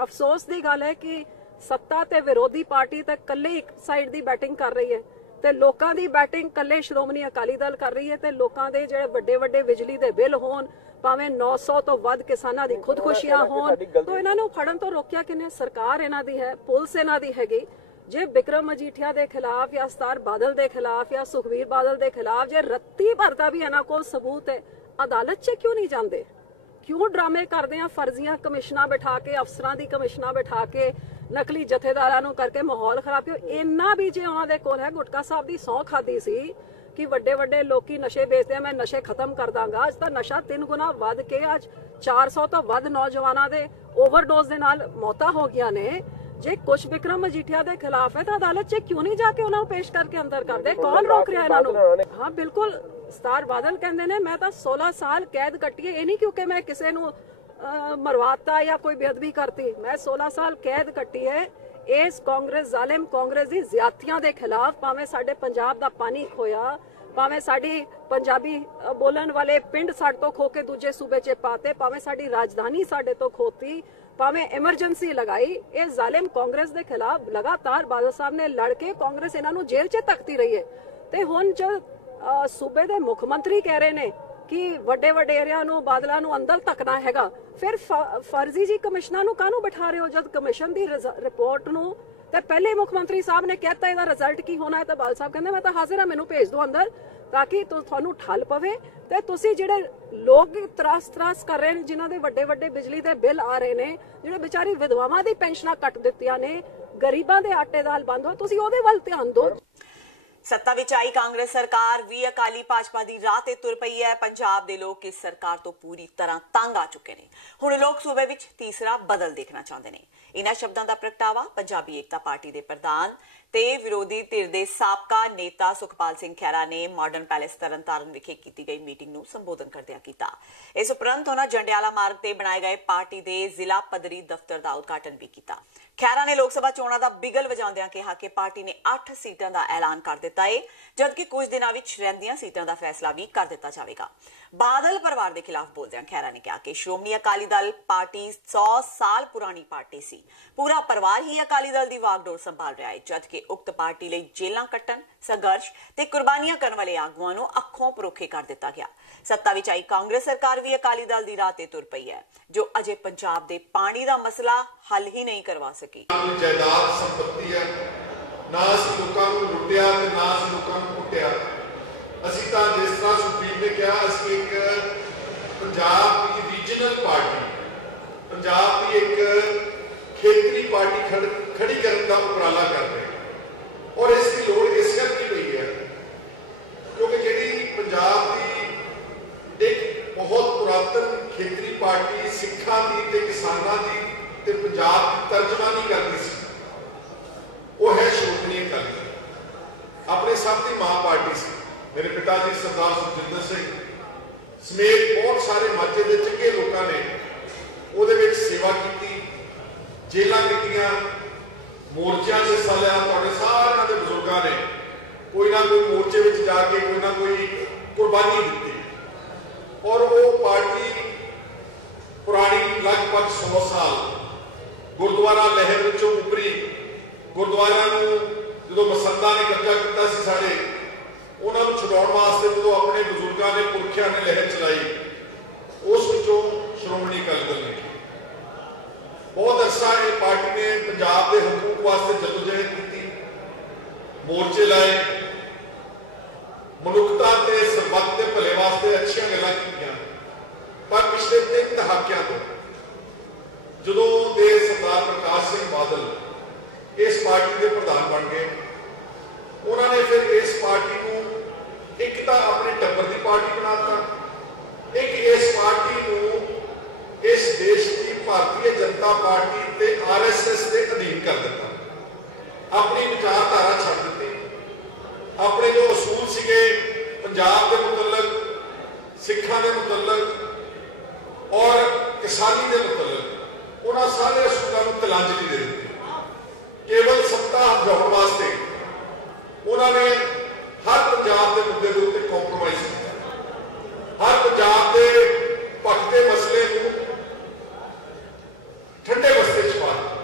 ਅਫਸੋਸ ਦੀ ਗੱਲ ਹੈ ਕਿ ਸੱਤਾ ਤੇ ਵਿਰੋਧੀ ਪਾਰਟੀ ਤਾਂ ਇਕੱਲੇ ਇੱਕ ਸਾਈਡ ਦੀ ਬੈਟਿੰਗ ਕਰ ਰਹੀ ਹੈ ਤੇ ਲੋਕਾਂ ਦੀ ਬੈਟਿੰਗ ਇਕੱਲੇ ਸ਼੍ਰੋਮਣੀ ਅਕਾਲੀ ਦਲ ਕਰ ਰਹੀ ਹੈ। ਤੇ ਲੋਕਾਂ ਦੇ ਜਿਹੜੇ ਵੱਡੇ ਵੱਡੇ ਬਿਜਲੀ ਦੇ ਬਿੱਲ ਹੋਣ, ਭਾਵੇਂ 900 ਤੋਂ ਵੱਧ ਕਿਸਾਨਾਂ ਦੀ ਖੁਦਕੁਸ਼ੀਆਂ ਹੋਣ, ਤਾਂ ਇਹਨਾਂ ਨੂੰ ਫੜਨ ਤੋਂ ਰੋਕਿਆ ਕਿਨੇ? ਸਰਕਾਰ ਇਹਨਾਂ ਦੀ ਹੈ, ਪੁਲਿਸ ਇਹਨਾਂ ਦੀ ਹੈਗੀ। ਜੇ ਬਿਕਰਮ ਮਜੀਠੀਆ ਦੇ ਖਿਲਾਫ ਜਾਂ ਸਤਾਰ ਬਾਦਲ ਦੇ ਖਿਲਾਫ ਜਾਂ ਸੁਖਬੀਰ ਬਾਦਲ ਦੇ ਖਿਲਾਫ ਜੇ ਰੱਤੀ ਭਰ ਦਾ ਵੀ ਇਹਨਾਂ ਕੋਲ ਸਬੂਤ ਹੈ, ਅਦਾਲਤ 'ਚ ਕਿਉਂ ਨਹੀਂ ਜਾਂਦੇ? ਕਿਉਂ ਡਰਾਮੇ ਕਰਦੇ ਆ? ਫਰਜ਼ੀਆਂ ਕਮਿਸ਼ਨਾਂ ਬਿਠਾ ਕੇ, ਅਫਸਰਾਂ ਦੀ ਕਮਿਸ਼ਨਾਂ ਬਿਠਾ ਕੇ, ਨਕਲੀ ਜਥੇਦਾਰਾਂ ਨੂੰ ਕਰਕੇ ਮਾਹੌਲ ਖਰਾਬ ਕਿਉਂ ਇੰਨਾ ਵੀ ਜੇ ਉਹਨਾਂ ਦੇ ਕੋਲ ਹੈ ਗੁਟਕਾ ਸਾਹਿਬ ਦੀ ਸਹੁੰ ਖਾਦੀ ਸੀ ਕਿ ਵੱਡੇ ਵੱਡੇ ਲੋਕੀ ਨਸ਼ੇ ਵੇਚਦੇ ਆ, ਮੈਂ ਨਸ਼ੇ ਖਤਮ ਕਰ ਦਾਂਗਾ। ਅੱਜ ਤਾਂ ਨਸ਼ਾ 3 ਗੁਣਾ ਵੱਧ ਕੇ ਅੱਜ 400 ਤੋਂ ਵੱਧ ਨੌਜਵਾਨਾਂ ਦੇ ਓਵਰਡੋਜ਼ ਦੇ ਨਾਲ ਮੌਤਾਂ ਹੋ ਗਈਆਂ ਨੇ। ਜੇ ਕੁਛ ਵਿਕਰਮ ਮਜੀਠੀਆ ਦੇ ਖਿਲਾਫ ਹੈ ਤਾਂ ਅਦਾਲਤ 'ਚ ਕਿਉਂ ਨਹੀਂ ਜਾ ਕੇ ਉਹਨਾਂ ਨੂੰ ਪੇਸ਼ ਕਰਕੇ ਅੰਦਰ ਕਰਦੇ? ਕੌਣ ਰੋਕ ਰਿਹਾ ਇਹਨਾਂ ਨੂੰ? ਹਾਂ ਬਿਲकुल, ਸਤਾਰ ਬਾਦਲ ਕਹਿੰਦੇ ਨੇ ਮੈਂ ਤਾਂ 16 ਸਾਲ ਕੈਦ ਕੱਟੀ ਹੈ। ਇਹ ਨਹੀਂ ਕਿਉਂਕਿ ਮੈਂ ਕਿਸੇ ਨੂੰ ਮਰਵਾਤਾ ਜਾਂ ਕੋਈ ਬੇਅਦਬੀ ਕਰਤੀ, ਮੈਂ 16 ਸਾਲ ਕੈਦ ਕੱਟੀ ਹੈ ਇਸ ਕਾਂਗਰਸ ਜ਼ਾਲਿਮ ਕਾਂਗਰਸ ਦੀ ਜ਼ਿਆਦਤੀਆਂ ਦੇ ਖਿਲਾਫ। ਭਾਵੇਂ ਸਾਡੇ ਪੰਜਾਬ ਦਾ ਪਾਣੀ ਖੋਇਆ, ਭਾਵੇਂ ਸਾਡੀ ਪੰਜਾਬੀ ਬੋਲਣ ਵਾਲੇ ਪਿੰਡ ਸਾਡੇ ਤੋਂ ਖੋ ਕੇ ਦੂਜੇ ਸੂਬੇ 'ਚ ਪਾਤੇ, ਭਾਵੇਂ ਸਾਡੀ ਰਾਜਧਾਨੀ ਸਾਡੇ ਤੋਂ ਖੋਤੀ, ਭਾਵੇਂ ਐਮਰਜੈਂਸੀ ਲਗਾਈ, ਇਹ ਜ਼ਾਲਿਮ ਕਾਂਗਰਸ ਦੇ ਖਿਲਾਫ ਲਗਾਤਾਰ ਬਾਦਲ ਸਾਹਿਬ ਨੇ ਲੜ ਕੇ ਕਾਂਗਰਸ ਇਹਨਾਂ ਨੂੰ ਜੇਲ੍ਹ 'ਚ ਤੱਕਦੀ ਰਹੀ ਹੈ। ਤੇ ਹੁਣ ਜਦ ਸੂਬੇ ਦੇ ਮੁੱਖ ਮੰਤਰੀ ਕਹਿ ਰਹੇ ਨੇ ਕਿ ਵੱਡੇ ਵਡੇਰਿਆਂ ਨੂੰ ਬਾਦਲਾਂ ਨੂੰ ਅੰਦਰ ਤੱਕਣਾ ਹੈਗਾ, ਫਿਰ ਫਰਜ਼ੀ ਜੀ ਕਮਿਸ਼ਨਾਂ ਨੂੰ ਕਾਹਨੂੰ ਬਿਠਾ ਰਹੇ ਹੋ? ਜਦ ਕਮਿਸ਼ਨ ਦੀ ਰਿਪੋਰਟ ਨੂੰ ਤੇ ਪਹਿਲੇ ਮੁੱਖ ਮੰਤਰੀ ਸਾਹਿਬ ਨੇ ਕਹਿਤਾ ਇਹਦਾ ਰਿਜ਼ਲਟ ਕੀ ਹੋਣਾ ਹੈ, ਤਾਂ ਬਾਦਲ ਸਾਹਿਬ ਕਹਿੰਦੇ ਮੈਂ ਤਾਂ ਹਾਜ਼ਰ ਹਾਂ, ਮੈਨੂੰ ਭੇਜ ਦਿਓ ਅੰਦਰ ਤਾਂ ਕਿ ਤੁਹਾਨੂੰ ਠੱਲ ਪਵੇ। ਤੇ ਤੁਸੀਂ ਜਿਹੜੇ ਲੋਕ ਤਰਾਸ ਕਰ ਰਹੇ ਨੇ, ਜਿਨ੍ਹਾਂ ਦੇ ਵੱਡੇ ਵੱਡੇ ਬਿਜਲੀ ਦੇ ਬਿੱਲ ਆ ਰਹੇ ਨੇ, ਜਿਹੜੇ ਵਿਚਾਰੀ ਵਿਧਵਾਵਾਂ ਦੀ ਪੈਨਸ਼ਨਾਂ ਕੱਟ ਦਿੱਤੀਆਂ ਨੇ, ਗਰੀਬਾਂ ਦੇ ਆਟੇ ਦਾਲ ਬੰਦ ਹੋ, ਤੁਸੀਂ ਉਹਦੇ ਵੱਲ ਧਿਆਨ ਦਿਓ। ਸੱਤਾ ਵਿੱਚ ਆਈ ਕਾਂਗਰਸ ਸਰਕਾਰ ਵੀ ਅਕਾਲੀ ਭਾਜਪਾ ਦੀ ਰਾਹ ਤੇ ਤੁਰ ਪਈ ਹੈ। ਪੰਜਾਬ ਦੇ ਲੋਕ ਇਸ ਸਰਕਾਰ ਤੋਂ ਪੂਰੀ ਤਰ੍ਹਾਂ ਤੰਗ ਆ ਚੁੱਕੇ ਨੇ। ਹੁਣ ਲੋਕ ਸੂਬੇ ਵਿੱਚ ਤੀਸਰਾ ਬਦਲ ਦੇਖਣਾ ਚਾਹੁੰਦੇ ਨੇ। ਇਹਨਾਂ ਸ਼ਬਦਾਂ ਦਾ ਪ੍ਰਗਟਾਵਾ ਪੰਜਾਬੀ ਏਕਤਾ ਪਾਰਟੀ ਦੇ ਪ੍ਰਧਾਨ ਤੇ ਵਿਰੋਧੀ ਧਿਰ ਦੇ ਸਾਬਕਾ ਨੇਤਾ ਸੁਖਪਾਲ ਸਿੰਘ ਖਹਿਰਾ ਨੇ ਮਾਡਰਨ ਪੈਲੇਸ ਤਰਨਤਾਰਨ ਵਿਖੇ ਕੀਤੀ ਗਈ ਮੀਟਿੰਗ ਨੂੰ ਸੰਬੋਧਨ ਕਰਦਿਆਂ ਕੀਤਾ। ਇਸ ਉਪਰੰਤ ਉਹਨਾਂ ਜੰਡਿਆਲਾ ਮਾਰਗ ਤੇ ਬਣਾਏ ਗਏ ਪਾਰਟੀ ਦੇ ਜ਼ਿਲ੍ਹਾ ਪੱਧਰੀ ਦਫ਼ਤਰ ਦਾ ਉਦਘਾਟਨ ਵੀ ਕੀਤਾ। ਖਹਿਰਾ ਨੇ ਲੋਕ ਸਭਾ ਚੋਣਾਂ ਦਾ ਬਿਗਲ ਵਜਾਉਂਦਿਆਂ ਕਿਹਾ ਕਿ ਪਾਰਟੀ ਨੇ 8 ਸੀਟਾਂ ਦਾ ਐਲਾਨ ਕਰ ਦਿੱਤਾ ਹੈ, ਜਦਕਿ ਕੁਝ ਦਿਨਾਂ ਵਿੱਚ ਰਹਿੰਦੀਆਂ ਸੀਟਾਂ ਦਾ ਫੈਸਲਾ ਵੀ ਕਰ ਦਿੱਤਾ ਜਾਵੇਗਾ। ਬਾਦਲ ਪਰਿਵਾਰ ਦੇ ਖਿਲਾਫ ਬੋਲਦਿਆਂ ਖਹਿਰਾ ਨੇ ਕਿਹਾ ਕਿ ਸ਼੍ਰੋਮਣੀ ਅਕਾਲੀ ਦਲ ਪਾਰਟੀ 100 ਸਾਲ ਪੁਰਾਣੀ ਪਾਰਟੀ ਸੀ। ਪੂਰਾ ਪਰਿਵਾਰ ਹੀ ਅਕਾਲੀ ਦਲ ਦੀ ਵਾਗਡੋਰ ਸੰਭਾਲ ਰਿਹਾ ਹੈ, ਜਦਕਿ ਉਕਤ ਪਾਰਟੀ ਲਈ ਜੇਲਾਂ ਕੱਟਣ, ਸੰਘਰਸ਼ ਤੇ ਕੁਰਬਾਨੀਆਂ ਕਰਨ ਵਾਲੇ ਆਗੂਆਂ ਨੂੰ ਅੱਖੋਂ ਪਰੋਖੇ ਕਰ ਦਿੱਤਾ ਗਿਆ। ਸੱਤਾ ਵਿੱਚ ਆਈ ਕਾਂਗਰਸ ਸਰਕਾਰ ਵੀ ਅਕਾਲੀ ਦਲ ਦੀ ਰਾਹ ਤੇ ਤੁਰ ਪਈ ਹੈ, ਜੋ ਅਜੇ ਪੰਜਾਬ ਦੇ ਪਾਣੀ ਦਾ ਮਸਲਾ ਹੱਲ ਹੀ ਨਹੀਂ ਕਰਵਾ ਸਕੀ। ਜਾਇਦਾਦ ਸੰਪत्ति ਹੈ, ਨਾ ਅਸੀਂ ਲੋਕਾਂ ਨੂੰ ਲੁੱਟਿਆ ਤੇ ਨਾ ਅਸੀਂ ਲੋਕਾਂ ਨੂੰ ਕੁੱਟਿਆ। ਅਸੀਂ ਤਾਂ ਜਿਸ ਤਰ੍ਹਾਂ ਸੁਪਰੀਮ ਨੇ ਕਿਹਾ, ਅਸੀਂ ਇੱਕ ਪੰਜਾਬ ਦੀ ਰੀਜਨਲ ਪਾਰਟੀ, ਪੰਜਾਬ ਦੀ ਇੱਕ ਖੇਤਰੀ ਪਾਰਟੀ ਖੜੀ ਕਰਨ ਦਾ ਉਪਰਾਲਾ ਕਰ ਰਹੇ ਹਾਂ। ਔਰ ਇਸ ਦੀ ਲੋੜ ਇਸ ਕਰਕੇ ਪਈ ਹੈ ਕਿਉਂਕਿ ਜਿਹੜੀ ਪੰਜਾਬ ਦੀ ਇੱਕ ਬਹੁਤ ਪੁਰਾਤਨ ਖੇਤਰੀ ਪਾਰਟੀ ਸਿੱਖਾਂ ਦੀ ਤੇ ਕਿਸਾਨਾਂ ਦੀ ਤੇ ਪੰਜਾਬ ਦੀ ਤਰਜਮਾਨੀ ਕਰਦੀ ਸੀ, ਉਹ ਹੈ ਸ਼੍ਰੋਮਣੀ ਅਕਾਲੀ ਦਲ। ਆਪਣੇ ਸਭ ਦੀ ਮਾਂ ਪਾਰਟੀ ਸੀ। ਮੇਰੇ ਪਿਤਾ ਜੀ ਸਰਦਾਰ ਸੁਖਜਿੰਦਰ ਸਿੰਘ ਸਮੇਤ ਬਹੁਤ ਸਾਰੇ ਮਾਝੇ ਦੇ ਚੰਗੇ ਲੋਕਾਂ ਨੇ ਉਹਦੇ ਵਿੱਚ ਸੇਵਾ ਕੀਤੀ, ਜੇਲਾਂ ਕੀਤੀਆਂ, ਮੋਰਚਿਆਂ 'ਚ ਹਿੱਸਾ ਲਿਆ। ਤੁਹਾਡੇ ਸਾਰਿਆਂ ਦੇ ਬਜ਼ੁਰਗਾਂ ਨੇ ਕੋਈ ਨਾ ਕੋਈ ਮੋਰਚੇ ਵਿੱਚ ਜਾ ਕੇ ਕੋਈ ਨਾ ਕੋਈ ਕੁਰਬਾਨੀ ਦਿੱਤੀ। ਔਰ ਉਹ ਪਾਰਟੀ ਪੁਰਾਣੀ ਲਗਭਗ 100 ਸਾਲ ਗੁਰਦੁਆਰਾ ਲਹਿਰ ਵਿੱਚੋਂ ਉੱਭਰੀ। ਗੁਰਦੁਆਰਿਆਂ ਨੂੰ ਜਦੋਂ ਮਸੰਦਾਂ ਨੇ ਕਬਜ਼ਾ ਕੀਤਾ ਸੀ ਸਾਡੇ, ਉਹਨਾਂ ਨੂੰ ਛੁਡਾਉਣ ਵਾਸਤੇ ਜਦੋਂ ਆਪਣੇ ਬਜ਼ੁਰਗਾਂ ਨੇ ਪੁਰਖਿਆਂ ਨੇ ਲਹਿਰ ਚਲਾਈ, ਉਸ ਵਿੱਚੋਂ ਸ਼੍ਰੋਮਣੀ ਅਕਾਲੀ ਦਲ ਨੇ ਬਹੁਤ ਅਰਸਾ ਇਹ ਪਾਰਟੀ ਨੇ ਪੰਜਾਬ ਦੇ ਹਕੂਕ ਵਾਸਤੇ ਜਦੋਜਹਿਦ ਕੀਤੀ, ਮੋਰਚੇ ਲਾਏ, ਮਨੁੱਖਤਾ ਤੇ ਸਰਬੱਤ ਦੇ ਭਲੇ ਵਾਸਤੇ ਅੱਛੀਆਂ ਗੱਲਾਂ ਕੀਤੀਆਂ। ਪਰ ਪਿਛਲੇ 3 ਦਹਾਕਿਆਂ ਤੋਂ ਜਦੋਂ ਦੇ ਸਰਦਾਰ ਪ੍ਰਕਾਸ਼ ਸਿੰਘ ਬਾਦਲ ਇਸ ਪਾਰਟੀ ਦੇ ਪ੍ਰਧਾਨ ਬਣ ਗਏ, ਉਹਨਾਂ ਨੇ ਫਿਰ ਇਸ ਪਾਰਟੀ ਨੂੰ ਇੱਕ ਤਾਂ ਆਪਣੇ ਟੱਬਰ ਦੀ ਪਾਰਟੀ ਬਣਾਤਾ, ਇੱਕ ਇਸ ਪਾਰਟੀ ਨੂੰ ਇਸ ਦੇਸ਼ ਦੀ ਭਾਰਤੀ ਜਨਤਾ ਪਾਰਟੀ ਤੇ RSS ਦੇ ਅਧੀਨ ਕਰ ਦਿੱਤਾ। ਆਪਣੀ ਵਿਚਾਰਧਾਰਾ ਛੱਡ ਦਿੱਤੀ। ਆਪਣੇ ਜੋ ਅਸੂਲ ਸੀਗੇ ਪੰਜਾਬ ਦੇ ਮੁਤਲਕ, ਸਿੱਖਾਂ ਦੇ ਮੁਤਲਕ ਔਰ ਕਿਸਾਨੀ ਦੇ ਮੁਤਲਕ, ਉਹਨਾਂ ਸਾਰੇ ਅਸੂਲਾਂ ਨੂੰ ਤਿਲਾਂਜਲੀ ਦੇ ਦਿੱਤੀ। ਕੇਵਲ ਸੱਤਾ ਹਥਿਆਉਣ ਵਾਸਤੇ ਉਹਨਾਂ ਨੇ ਹਰ ਪੰਜਾਬ ਦੇ ਮੁੱਦੇ ਦੇ ਉੱਤੇ ਕੰਪਰੋਮਾਈਜ਼ ਕੀਤਾ। ਹਰ ਪੰਜਾਬ ਦੇ ਭਖਦੇ ਮਸਲੇ ਨੂੰ ਠੰਡੇ ਬਸਤੇ ਚ ਪਾ ਦਿੱਤਾ।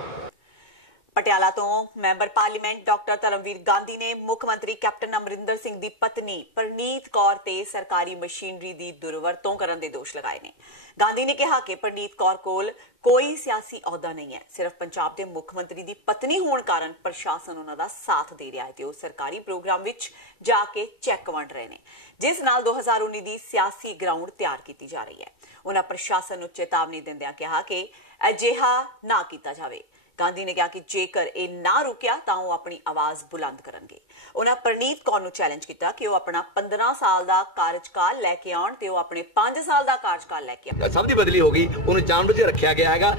ਪਟਿਆਲਾ ਤੋਂ member parliament doctor Dharamvir Gandhi ਨੇ ਮੁੱਖ ਮੰਤਰੀ ਕੈਪਟਨ ਅਮਰਿੰਦਰ ਸਿੰਘ ਦੀ ਪਤਨੀ ਪ੍ਰਨੀਤ ਕੌਰ ਤੇ ਸਰਕਾਰੀ ਮਸ਼ੀਨਰੀ ਦੀ ਦੁਰਵਰਤੋਂ ਕਰਨ ਦੇ ਦੋਸ਼ ਲਗਾਏ ਨੇ। ਗਾਂਧੀ ਨੇ ਕਿਹਾ ਕਿ ਪ੍ਰਨੀਤ ਕੌਰ ਕੋਲ ਕੋਈ ਸਿਆਸੀ ਅਹੁਦਾ ਨਹੀਂ ਹੈ, ਸਿਰਫ ਪੰਜਾਬ ਦੇ ਮੁੱਖ ਮੰਤਰੀ ਦੀ ਪਤਨੀ ਹੋਣ ਕਾਰਨ ਪ੍ਰਸ਼ਾਸਨ ਉਹਨਾਂ ਦਾ ਸਾਥ ਦੇ ਰਿਹਾ ਹੈ ਤੇ ਉਹ ਸਰਕਾਰੀ ਪ੍ਰੋਗਰਾਮ ਵਿੱਚ ਜਾ ਕੇ ਚੈੱਕ ਵੰਡ ਰਹੇ ਨੇ, ਜਿਸ ਨਾਲ 2019 ਦੀ ਸਿਆਸੀ ਗਰਾਊਂਡ ਤਿਆਰ ਕੀਤੀ ਜਾ ਰਹੀ ਹੈ। ਉਹਨਾਂ ਪ੍ਰਸ਼ਾਸਨ ਨੂੰ ਚੇਤਾਵਨੀ ਦਿੰਦਿਆਂ ਕਿਹਾ ਕਿ ਅਜਿਹਾ ਨਾ ਕੀਤਾ ਜਾਵੇ। ਗਾਂਧੀ ਨੇ ਕਿਹਾ ਕਿ ਜੇਕਰ ਇਹ ਨਾ ਰੁਕਿਆ ਤਾਂ ਉਹ ਆਪਣੀ ਆਵਾਜ਼ ਬੁਲੰਦ ਕਰਨਗੇ। ਉਹਨਾਂ ਪ੍ਰਨੀਤ ਕੌਰ ਨੂੰ ਚੈਲੰਜ ਕੀਤਾ ਕਿ ਉਹ ਆਪਣਾ 15 ਸਾਲ ਦਾ ਕਾਰਜਕਾਲ ਲੈ ਕੇ ਆਉਣ ਤੇ ਉਹ ਆਪਣੇ 5 ਸਾਲ ਦਾ ਕਾਰਜਕਾਲ ਲੈ ਕੇ ਆਉਣ। ਸਭ ਦੀ ਬਦਲੀ ਹੋ ਗਈ, ਉਹਨੂੰ ਜਾਣਬੁੱਝ ਕੇ ਰੱਖਿਆ ਗਿਆ ਹੈਗਾ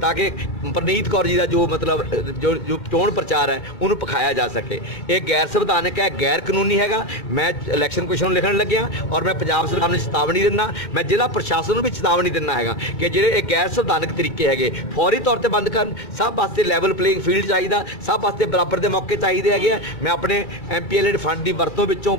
ਤਾਂ ਕਿ ਪ੍ਰਨੀਤ ਕੌਰ ਜੀ ਦਾ ਜੋ ਮਤਲਬ ਜੋ ਚੋਣ ਪ੍ਰਚਾਰ ਹੈ ਉਹਨੂੰ ਪਖਾਇਆ ਜਾ ਸਕੇ। ਇਹ ਗੈਰ ਸੰਵਿਧਾਨਕ ਹੈ, ਗੈਰ ਕਾਨੂੰਨੀ ਹੈਗਾ। ਮੈਂ ਇਲੈਕਸ਼ਨ ਕਮਿਸ਼ਨ ਨੂੰ ਲਿਖਣ ਲੱਗਿਆ ਔਰ ਮੈਂ ਪੰਜਾਬ ਸਰਕਾਰ ਨੂੰ ਚੇਤਾਵਨੀ ਦਿੰਦਾ, ਮੈਂ ਜ਼ਿਲ੍ਹਾ ਪ੍ਰਸ਼ਾਸਨ ਨੂੰ ਵੀ ਚੇਤਾਵਨੀ ਦਿੰਦਾ ਹੈਗਾ ਕਿ ਜਿਹੜੇ ਇਹ ਗੈਰ ਸੰਵਿਧਾਨਕ ਤਰੀਕੇ ਹੈਗੇ ਫੌਰੀ ਤੌਰ ਤੇ ਬੰਦ ਕਰਨ। ਸਭ ਪਾਸੇ ਲੈਵਲ ਪਲੇਇੰਗ ਫੀਲਡ ਚਾਹੀਦਾ, ਸਭ ਪਾਸੇ ਬਰਾਬਰ ਦੇ ਮੌਕੇ ਚਾਹੀਦੇ ਹੈਗੇ। ਮੈਂ ਆਪਣੇ MPLA ਫੰਡ ਦੀ ਵਰਤੋਂ ਵਿੱਚੋਂ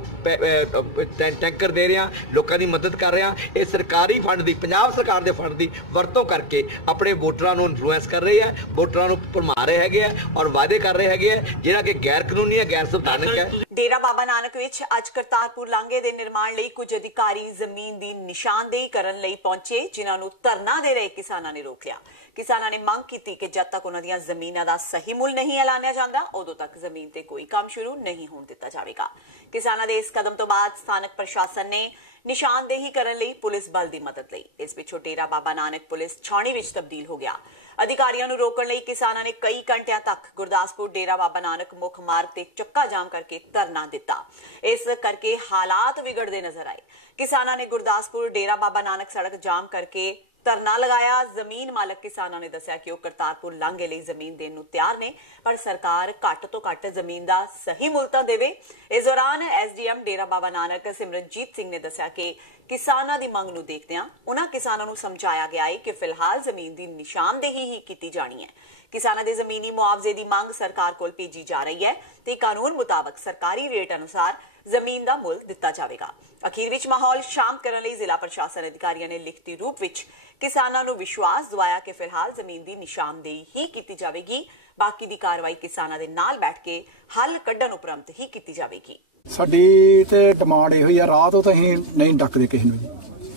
ਟੈਂਕਰ ਦੇ ਰਿਹਾ, ਲੋਕਾਂ ਦੀ ਮਦਦ ਕਰ ਰਿਹਾ। ਇਹ ਸਰਕਾਰੀ ਫੰਡ ਦੀ, ਪੰਜਾਬ ਸਰਕਾਰ ਦੇ ਫੰਡ ਦੀ ਵਰਤੋਂ ਕਰਕੇ ਆਪਣੇ ਵੋਟਰਾਂ ਨੂੰ ਇਨਫਲੂਐਂਸ ਕਰ ਰਹੇ ਆ, ਵੋਟਰਾਂ ਨੂੰ ਭਰਮਾ ਰਹੇ ਹੈਗੇ ਆ ਔਰ ਵਾਅਦੇ ਕਰ ਰਹੇ ਹੈਗੇ ਆ ਜਿਹੜਾ ਕਿ ਗੈਰ ਕਾਨੂੰਨੀ ਹੈ, ਗੈਰ ਸੰਵਿਧਾਨਕ ਹੈ। ਡੇਰਾ ਬਾਬਾ ਨਾਨਕ ਵਿੱਚ ਅੱਜ ਕਰਤਾਰਪੁਰ ਲਾਂਘੇ ਦੇ ਨਿਰਮਾਣ ਲਈ ਕੁਝ ਅਧਿਕਾਰੀ ਜ਼ਮੀਨ ਦੀ ਨਿਸ਼ਾਨਦੇਹੀ ਕਰਨ ਲਈ ਪਹੁੰਚੇ, ਜਿਨ੍ਹਾਂ ਨੂੰ ਧਰਨਾ ਦੇ ਰਹੇ ਕਿਸਾਨਾਂ ਨੇ ਰੋਕ ਲਿਆ। ਕਿਸਾਨਾਂ ਨੇ ਮੰਗ ਕੀਤੀ ਕਿ ਜਦ ਤੱਕ ਉਹਨਾਂ ਦੀਆਂ ਜ਼ਮੀਨਾਂ ਦਾ ਸਹੀ ਮੁੱਲ ਨਹੀਂ ਐਲਾਨਿਆ ਜਾਂਦਾ ਉਦੋਂ ਤੱਕ ਜ਼ਮੀਨ ਤੇ ਕੋਈ ਕੰਮ ਸ਼ੁਰੂ ਨਹੀਂ ਹੋਣ ਦਿੱਤਾ ਜਾਵੇਗਾ। ਕਿਸਾਨਾਂ ਦੇ ਇਸ ਕਦਮ ਤੋਂ ਬਾਅਦ ਸਥਾਨਕ ਪ੍ਰਸ਼ਾਸਨ ਨੇ ਨਿਸ਼ਾਨਦੇਹੀ ਕਰਨ ਲਈ ਪੁਲਿਸ ਬਲ ਦੀ ਮਦਦ ਲਈ। ਇਸ ਪਿੱਛੋਂ ਡੇਰਾ ਬਾਬਾ ਨਾਨਕ ਪੁਲਿਸ ਛਾਉਣੀ ਵਿੱਚ ਤਬਦੀਲ ਹੋ ਗਿਆ। ਅਧਿਕਾਰੀਆਂ ਨੂੰ ਰੋਕਣ ਲਈ ਕਿਸਾਨਾਂ ਨੇ ਕਈ ਘੰਟਿਆਂ ਤੱਕ ਗੁਰਦਾਸਪੁਰ ਡੇਰਾ ਬਾਬਾ ਨਾਨਕ ਮੁੱਖ ਮਾਰਗ ਤੇ ਚੱਕਾ ਜਾਮ ਕਰਕੇ ਧਰਨਾ ਦਿੱਤਾ। ਇਸ ਕਰਕੇ ਹਾਲਾਤ ਵਿਗੜਦੇ ਨਜ਼ਰ ਆਏ। ਕਿਸਾਨਾਂ ਨੇ ਗੁਰਦਾਸਪੁਰ ਡੇਰਾ ਬਾਬਾ ਨਾਨਕ ਸੜਕ ਜਾਮ ਕਰਕੇ ਧਰਨਾ ਲਗਾਇਆ। ਜ਼ਮੀਨ ਮਾਲਕ ਕਿਸਾਨਾਂ ਨੇ ਦੱਸਿਆ ਕਿ ਉਹ ਕਰਤਾਰਪੁਰ ਲਾਂਘੇ ਲਈ ਜ਼ਮੀਨ ਦੇਣ ਨੂੰ ਤਿਆਰ ਨੇ, ਪਰ ਸਰਕਾਰ ਘੱਟ ਤੋਂ ਘੱਟ ਜ਼ਮੀਨ ਦਾ ਸਹੀ ਮੁੱਲ ਤਾਂ ਦੇਵੇ। ਇਸ ਦੌਰਾਨ SDM ਡੇਰਾ ਬਾਬਾ ਨਾਨਕ ਸਿਮਰਨਜੀਤ ਸਿੰਘ ਨੇ ਦੱਸਿਆ ਕਿ ਕਿਸਾਨਾਂ ਦੀ ਮੰਗ ਨੂੰ ਦੇਖਦਿਆਂ ਉਹਨਾਂ ਕਿਸਾਨਾਂ ਨੂੰ ਸਮਝਾਇਆ ਗਿਆ ਹੈ ਕਿ ਫਿਲਹਾਲ ਜ਼ਮੀਨ ਦੀ ਨਿਸ਼ਾਨਦੇਹੀ ਹੀ ਕੀਤੀ ਜਾਣੀ ਹੈ। ਕਿਸਾਨਾਂ ਦੇ ਜ਼ਮੀਨੀ ਮੁਆਵਜ਼ੇ ਦੀ ਮੰਗ ਸਰਕਾਰ ਕੋਲ ਭੇਜੀ ਜਾ ਰਹੀ ਹੈ ਤੇ ਕਾਨੂੰਨ ਮੁਤਾਬਕ ਸਰਕਾਰੀ ਰੇਟ ਅਨੁਸਾਰ ਜ਼ਮੀਨ ਦਾ ਮੁੱਲ ਦਿੱਤਾ ਜਾਵੇਗਾ। ਅਖੀਰ ਵਿੱਚ ਮਾਹੌਲ ਸ਼ਾਂਤ ਕਰਨ ਲਈ ਜ਼ਿਲ੍ਹਾ ਪ੍ਰਸ਼ਾਸਨ ਅਧਿਕਾਰੀਆਂ ਨੇ ਲਿਖਤੀ ਰੂਪ ਵਿੱਚ ਕਿਸਾਨਾਂ ਨੂੰ ਵਿਸ਼ਵਾਸ ਦਿਵਾਇਆ ਕਿ ਫਿਲਹਾਲ ਜ਼ਮੀਨ ਦੀ ਨਿਸ਼ਾਨਦੇਹੀ ਹੀ ਕੀਤੀ ਜਾਵੇਗੀ, ਬਾਕੀ ਦੀ ਕਾਰਵਾਈ ਕਿਸਾਨਾਂ ਦੇ ਨਾਲ ਬੈਠ ਕੇ ਹੱਲ ਕੱਢਣ ਉਪਰੰਤ ਹੀ ਕੀਤੀ ਜਾਵੇਗੀ। ਸਾਡੀ ਤੇ ਡਿਮਾਂਡ ਇਹੋ ਹੀ ਆ, ਰਾਹ ਤੋਂ ਤਾਂ ਅਸੀਂ ਨਹੀਂ ਡੱਕਦੇ ਕਿਸੇ ਨੂੰ ਜੀ।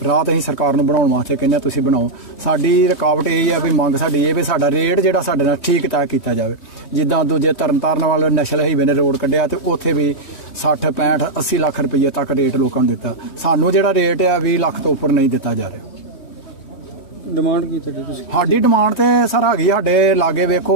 ਰਾਹ ਤਾਂ ਅਸੀਂ ਸਰਕਾਰ ਨੂੰ ਬਣਾਉਣ ਵਾਸਤੇ ਕਹਿੰਦੇ ਤੁਸੀਂ ਬਣਾਓ। ਸਾਡੀ ਰੁਕਾਵਟ ਇਹ ਆ ਵੀ ਮੰਗ ਸਾਡੀ ਇਹ ਵੀ ਸਾਡਾ ਰੇਟ ਜਿਹੜਾ ਸਾਡੇ ਨਾਲ ਠੀਕ ਤੈਅ ਕੀਤਾ ਜਾਵੇ। ਜਿੱਦਾਂ ਦੂਜੇ ਤਰਨਤਾਰਨ ਵਾਲੇ ਨੈਸ਼ਨਲ ਹਾਈਵੇ ਨੇ ਰੋਡ ਕੱਢਿਆ ਤੇ ਉੱਥੇ ਵੀ 60, 65, 80 ਲੱਖ ਰੁਪਏ ਤੱਕ ਰੇਟ ਲੋਕਾਂ ਨੂੰ ਦਿੱਤਾ। ਸਾਨੂੰ ਜਿਹੜਾ ਰੇਟ ਆ 20 ਲੱਖ ਤੋਂ ਉੱਪਰ ਨਹੀਂ ਦਿੱਤਾ ਜਾ ਰਿਹਾ। ਡਿਮਾਂਡ ਕੀ ਤੁਹਾਡੀ? ਤੁਸੀਂ ਸਾਡੀ ਡਿਮਾਂਡ ਤੇ ਸਰ ਹੈਗੀ ਸਾਡੇ ਲਾਗੇ ਵੇਖੋ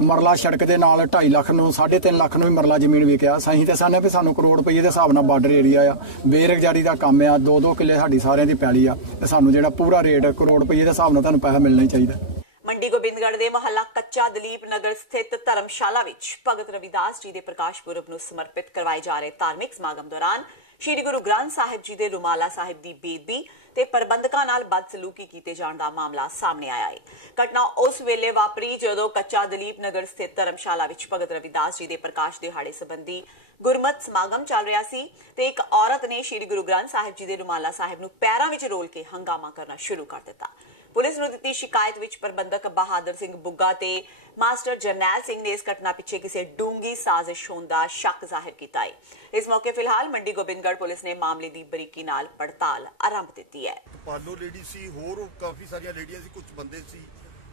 ਮਰਲਾ ਸੜਕ ਦੇ ਨਾਲ 2.5 ਲੱਖ ਨੂੰ 3.5 ਲੱਖ ਨੂੰ ਵੀ ਮਰਲਾ ਜ਼ਮੀਨ ਵਿਕਿਆ। ਸਹੀ ਤੇ ਸਾਨੇ ਵੀ ਸਾਨੂੰ ਕਰੋੜ ਰੁਪਏ ਦੇ ਹਿਸਾਬ ਨਾਲ ਬਾਰਡਰ ਏਰੀਆ ਆ, ਬੇਰੁਜ਼ਗਾਰੀ ਦਾ ਕੰਮ ਆ, 2-2 ਕਿੱਲੇ ਸਾਡੀ ਸਾਰਿਆਂ ਦੀ ਪੈਲੀ ਆ ਤੇ ਸਾਨੂੰ ਜਿਹੜਾ ਪੂਰਾ ਰੇਟ ਕਰੋੜ ਰੁਪਏ ਦੇ ਹਿਸਾਬ ਨਾਲ ਤੁਹਾਨੂੰ ਪੈਸਾ ਮਿਲਣਾ ਹੀ ਚਾਹੀਦਾ। ਮੰਡੀ ਗੋਬਿੰਦਗੜ੍ਹ ਦੇ ਮੁਹੱਲਾ ਕੱਚਾ ਦਲੀਪ ਨਗਰ ਸਥਿਤ ਧਰਮਸ਼ਾਲਾ ਵਿੱਚ ਭਗਤ ਰਵਿਦਾਸ ਜੀ ਦੇ ਪ੍ਰਕਾਸ਼ ਪੁਰਬ ਨੂੰ ਸਮਰਪਿਤ ਕਰਵਾਏ ਜਾ ਰਹੇ ਧਾਰਮਿਕ ਸਮਾਗਮ ਦੌਰਾਨ ਸ਼੍ਰੀ ਗੁਰੂ ਗ੍ਰੰਥ ਸਾਹਿਬ ਜੀ ਦੇ ਰੁਮਾਲਾ ਸਾਹਿਬ ਦੀ ਬੇਅਦਬੀ ਤੇ ਪ੍ਰਬੰਧਕਾਂ ਨਾਲ ਬਦਸਲੂਕੀ ਕੀਤੇ ਜਾਣ ਦਾ ਮਾਮਲਾ ਸਾਹਮਣੇ ਆਇਆ ਹੈ। ਘਟਨਾ ਉਸ ਵੇਲੇ ਵਾਪਰੀ ਜਦੋਂ ਕੱਚਾ ਦਲੀਪ ਨਗਰ ਸਥਿਤ ਧਰਮਸ਼ਾਲਾ ਵਿੱਚ ਭਗਤ ਰਵਿਦਾਸ ਜੀ ਦੇ ਪ੍ਰਕਾਸ਼ ਦਿਹਾੜੇ ਸੰਬੰਧੀ ਗੁਰਮਤ ਸਮਾਗਮ ਚੱਲ ਰਿਹਾ ਸੀ ਤੇ ਇੱਕ ਔਰਤ ਨੇ ਸ਼੍ਰੀ ਗੁਰੂ ਗ੍ਰੰਥ ਸਾਹਿਬ ਜੀ ਦੇ ਰੁਮਾਲਾ ਸਾਹਿਬ ਨੂੰ ਪੈਰਾਂ ਵਿੱਚ ਰੋਲ ਕੇ ਹੰਗਾਮਾ ਕਰਨਾ ਸ਼ੁਰੂ ਕਰ ਦਿੱਤਾ। ਪੁਲਿਸ ਨੂੰ ਦਿੱਤੀ ਸ਼ਿਕਾਇਤ ਵਿੱਚ ਪ੍ਰਬੰਧਕ ਬਹਾਦਰ ਸਿੰਘ ਬੁੱਗਾ ਤੇ ਮਾਸਟਰ ਜਰਨੈਲ ਸਿੰਘ ਨੇ ਇਸ ਘਟਨਾ ਪਿੱਛੇ ਕਿਸੇ ਡੂੰਗੀ ਸਾਜ਼ਿਸ਼ ਹੋਣ ਦਾ ਸ਼ੱਕ ਜ਼ਾਹਿਰ ਕੀਤਾ ਹੈ। ਇਸ ਮੌਕੇ ਫਿਲਹਾਲ ਮੰਡੀ ਗੋਬਿੰਦਗੜ੍ਹ ਪੁਲਿਸ ਨੇ ਮਾਮਲੇ ਦੀ ਬਰੀਕੀ ਨਾਲ ਪੜਤਾਲ ਆਰੰਭ ਦਿੱਤੀ ਹੈ। ਪਾਲੋ ਲੇਡੀ ਸੀ, ਹੋਰ ਕਾਫੀ ਸਾਰੀਆਂ ਲੇਡੀਆਂ ਸੀ, ਕੁਝ ਬੰਦੇ ਸੀ।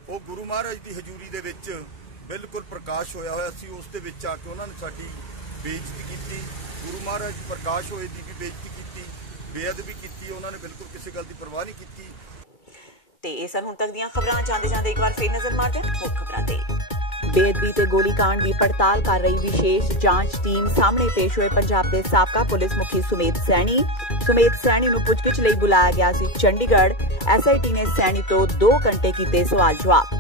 ਉਹ ਗੁਰੂ ਮਹਾਰਾਜ ਦੀ ਹਜ਼ੂਰੀ ਦੇ ਵਿੱਚ ਬਿਲਕੁਲ ਪ੍ਰਕਾਸ਼ ਹੋਇਆ ਸੀ। ਉਸ ਦੇ ਵਿੱਚ ਆ ਕੇ ਉਹਨਾਂ ਨੇ ਸਾਡੀ ਬੇਇੱਜ਼ਤੀ ਕੀਤੀ। ਗੁਰੂ ਮਹਾਰਾਜ ਪ੍ਰਕਾਸ਼ ਹੋਏ ਦੀ ਵੀ ਬੇਇੱਜ਼ਤੀ ਕੀਤੀ, ਬੇਅਦਬੀ ਕੀਤੀ। ਉਹਨਾਂ ਨੇ ਬਿਲਕੁਲ ਕਿਸੇ ਗੱਲ ਦੀ ਪਰਵਾਹ ਨਹੀਂ ਕੀਤੀ। ਤੇ ਇਹ ਸਨ ਹੁਣ ਤੱਕ ਦੀਆਂ ਖਬਰਾਂ। ਜਾਂਦੇ ਇੱਕ ਵਾਰ ਫੇਰ ਨਜ਼ਰ ਮਾਰਦੇ ਹਾਂ ਮੁੱਖ ਖਬਰਾਂ ਤੇ। ਬੇਅਦਬੀ ਤੇ ਗੋਲੀकांड ਦੀ ਪੜਤਾਲ ਕਰ ਰਹੀ ਵਿਸ਼ੇਸ਼ ਜਾਂਚ ਟੀਮ ਸਾਹਮਣੇ ਪੇਸ਼ ਹੋਏ ਪੰਜਾਬ ਦੇ ਸਾਬਕਾ ਪੁਲਿਸ ਮੁਖੀ ਸੁਮੇਧ ਸੈਣੀ ਨੂੰ ਪੁੱਛਗਿੱਛ ਲਈ ਬੁਲਾਇਆ ਗਿਆ ਸੀ ਚੰਡੀਗੜ੍ਹ। SIT ਨੇ ਸੈਣੀ ਤੋਂ 2 ਘੰਟੇ ਕੀਤੇ ਸਵਾਲ ਜਵਾਬ।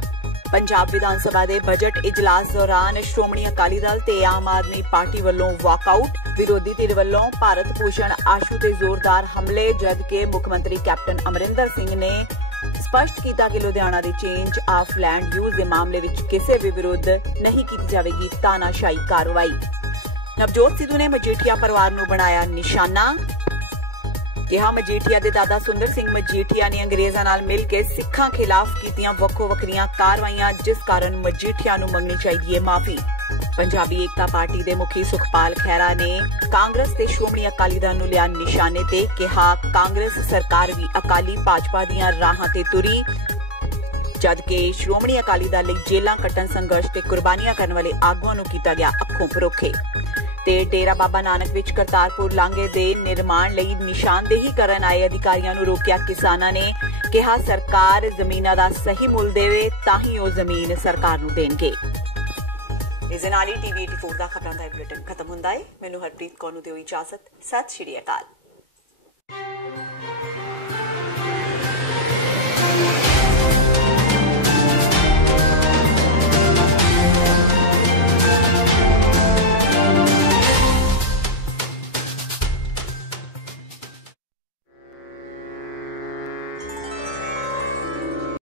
ਪੰਜਾਬ ਵਿਧਾਨ ਸਭਾ ਦੇ ਬਜਟ ਇਜਲਾਸ ਦੌਰਾਨ ਸ਼੍ਰੋਮਣੀ ਅਕਾਲੀ ਦਲ ਤੇ ਆਮ ਆਦਮੀ ਪਾਰਟੀ ਵੱਲੋਂ ਵਾਕਆਊਟ। ਵਿਰੋਧੀ ਧਿਰ ਵੱਲੋਂ ਭਾਰਤ ਭੂਸ਼ਣ ਆਸ਼ੂ ਤੇ ਜ਼ੋਰਦਾਰ ਹਮਲੇ, ਜਦਕਿ ਮੁੱਖ ਮੰਤਰੀ ਕੈਪਟਨ ਅਮਰਿੰਦਰ ਸਿੰਘ ਨੇ ਸਪਸ਼ਟ ਕੀਤਾ ਕਿ ਲੁਧਿਆਣਾ ਦੇ ਚੇਂਜ ਆਫ ਲੈਂਡ ਯੂਜ਼ ਦੇ ਮਾਮਲੇ ਵਿੱਚ ਕਿਸੇ ਵੀ ਵਿਰੁੱਧ ਨਹੀਂ ਕੀਤੀ ਜਾਵੇਗੀ ਤਾਨਾਸ਼ਾਹੀ ਕਾਰਵਾਈ। ਨਵਜੋਤ ਸਿੱਧੂ ਨੇ ਮਜੀਠੀਆ ਪਰਿਵਾਰ ਨੂੰ ਬਣਾਇਆ ਨਿਸ਼ਾਨਾ। ਕਿਹਾ ਮਜੀਠੀਆ ਦੇ ਦਾਦਾ ਸੁੰਦਰ ਸਿੰਘ ਮਜੀਠੀਆ ਨੇ ਅੰਗਰੇਜ਼ਾਂ ਨਾਲ ਮਿਲ ਕੇ ਸਿੱਖਾਂ ਖਿਲਾਫ ਕੀਤੀਆਂ ਵੱਖੋ ਵੱਖਰੀਆਂ ਕਾਰਵਾਈਆਂ, ਜਿਸ ਕਾਰਨ ਮਜੀਠੀਆ ਨੂੰ ਮੰਗਣੀ ਚਾਹੀਦੀ ਹੈ ਮਾਫੀ। ਪੰਜਾਬੀ ਏਕਤਾ ਪਾਰਟੀ ਦੇ ਮੁਖੀ ਸੁਖਪਾਲ ਖਹਿਰਾ ਨੇ ਕਾਂਗਰਸ ਤੇ ਸ਼੍ਰੋਮਣੀ ਅਕਾਲੀ ਦਲ ਨੂੰ ਲਿਆ ਨਿਸ਼ਾਨੇ ਤੇ। ਕਿਹਾ ਕਾਂਗਰਸ ਸਰਕਾਰ ਵੀ ਅਕਾਲੀ ਭਾਜਪਾ ਦੀਆਂ ਰਾਹਾਂ ਤੇ ਤੁਰੀ, ਜਦਕਿ ਸ਼੍ਰੋਮਣੀ ਅਕਾਲੀ ਦਲ ਲਈ ਜੇਲਾਂ ਕੱਟਣ ਸੰਘਰਸ਼ ਤੇ ਕੁਰਬਾਨੀਆਂ ਕਰਨ ਵਾਲੇ ਆਗੂਆਂ ਨੂੰ ਕੀਤਾ ਗਿਆ ਅੱਖੋਂ ਪਰੋਖੇ। ਤੇ ਡੇਰਾ ਬਾਬਾ ਨਾਨਕ ਵਿੱਚ ਕਰਤਾਰਪੁਰ ਲਾਂਘੇ ਦੇ ਨਿਰਮਾਣ ਲਈ ਨਿਸ਼ਾਨਦੇਹੀ ਕਰਨ ਆਏ ਅਧਿਕਾਰੀਆਂ ਨੂੰ ਰੋਕਿਆ ਕਿਸਾਨਾਂ ਨੇ। ਕਿਹਾ ਸਰਕਾਰ ਜ਼ਮੀਨਾਂ ਦਾ ਸਹੀ ਮੁੱਲ ਦੇਵੇ ਤਾਂ ਹੀ ਉਹ ਜ਼ਮੀਨ ਸਰਕਾਰ ਨੂੰ ਦੇਣਗੇ। ਇਸ ਨਾਲ ਹੀ TV 84 ਦਾ ਖਬਰਾਂ ਦਾ ਬੁਲੇਟਿਨ ਖਤਮ ਹੁੰਦਾ ਹੈ। ਮੈਨੂੰ ਹਰਪ੍ਰੀਤ ਕੌਰ ਨੂੰ ਦਿਓ ਇਜਾਜ਼ਤ। ਸਤਿ ਸ਼੍ਰੀ ਅਕਾਲ।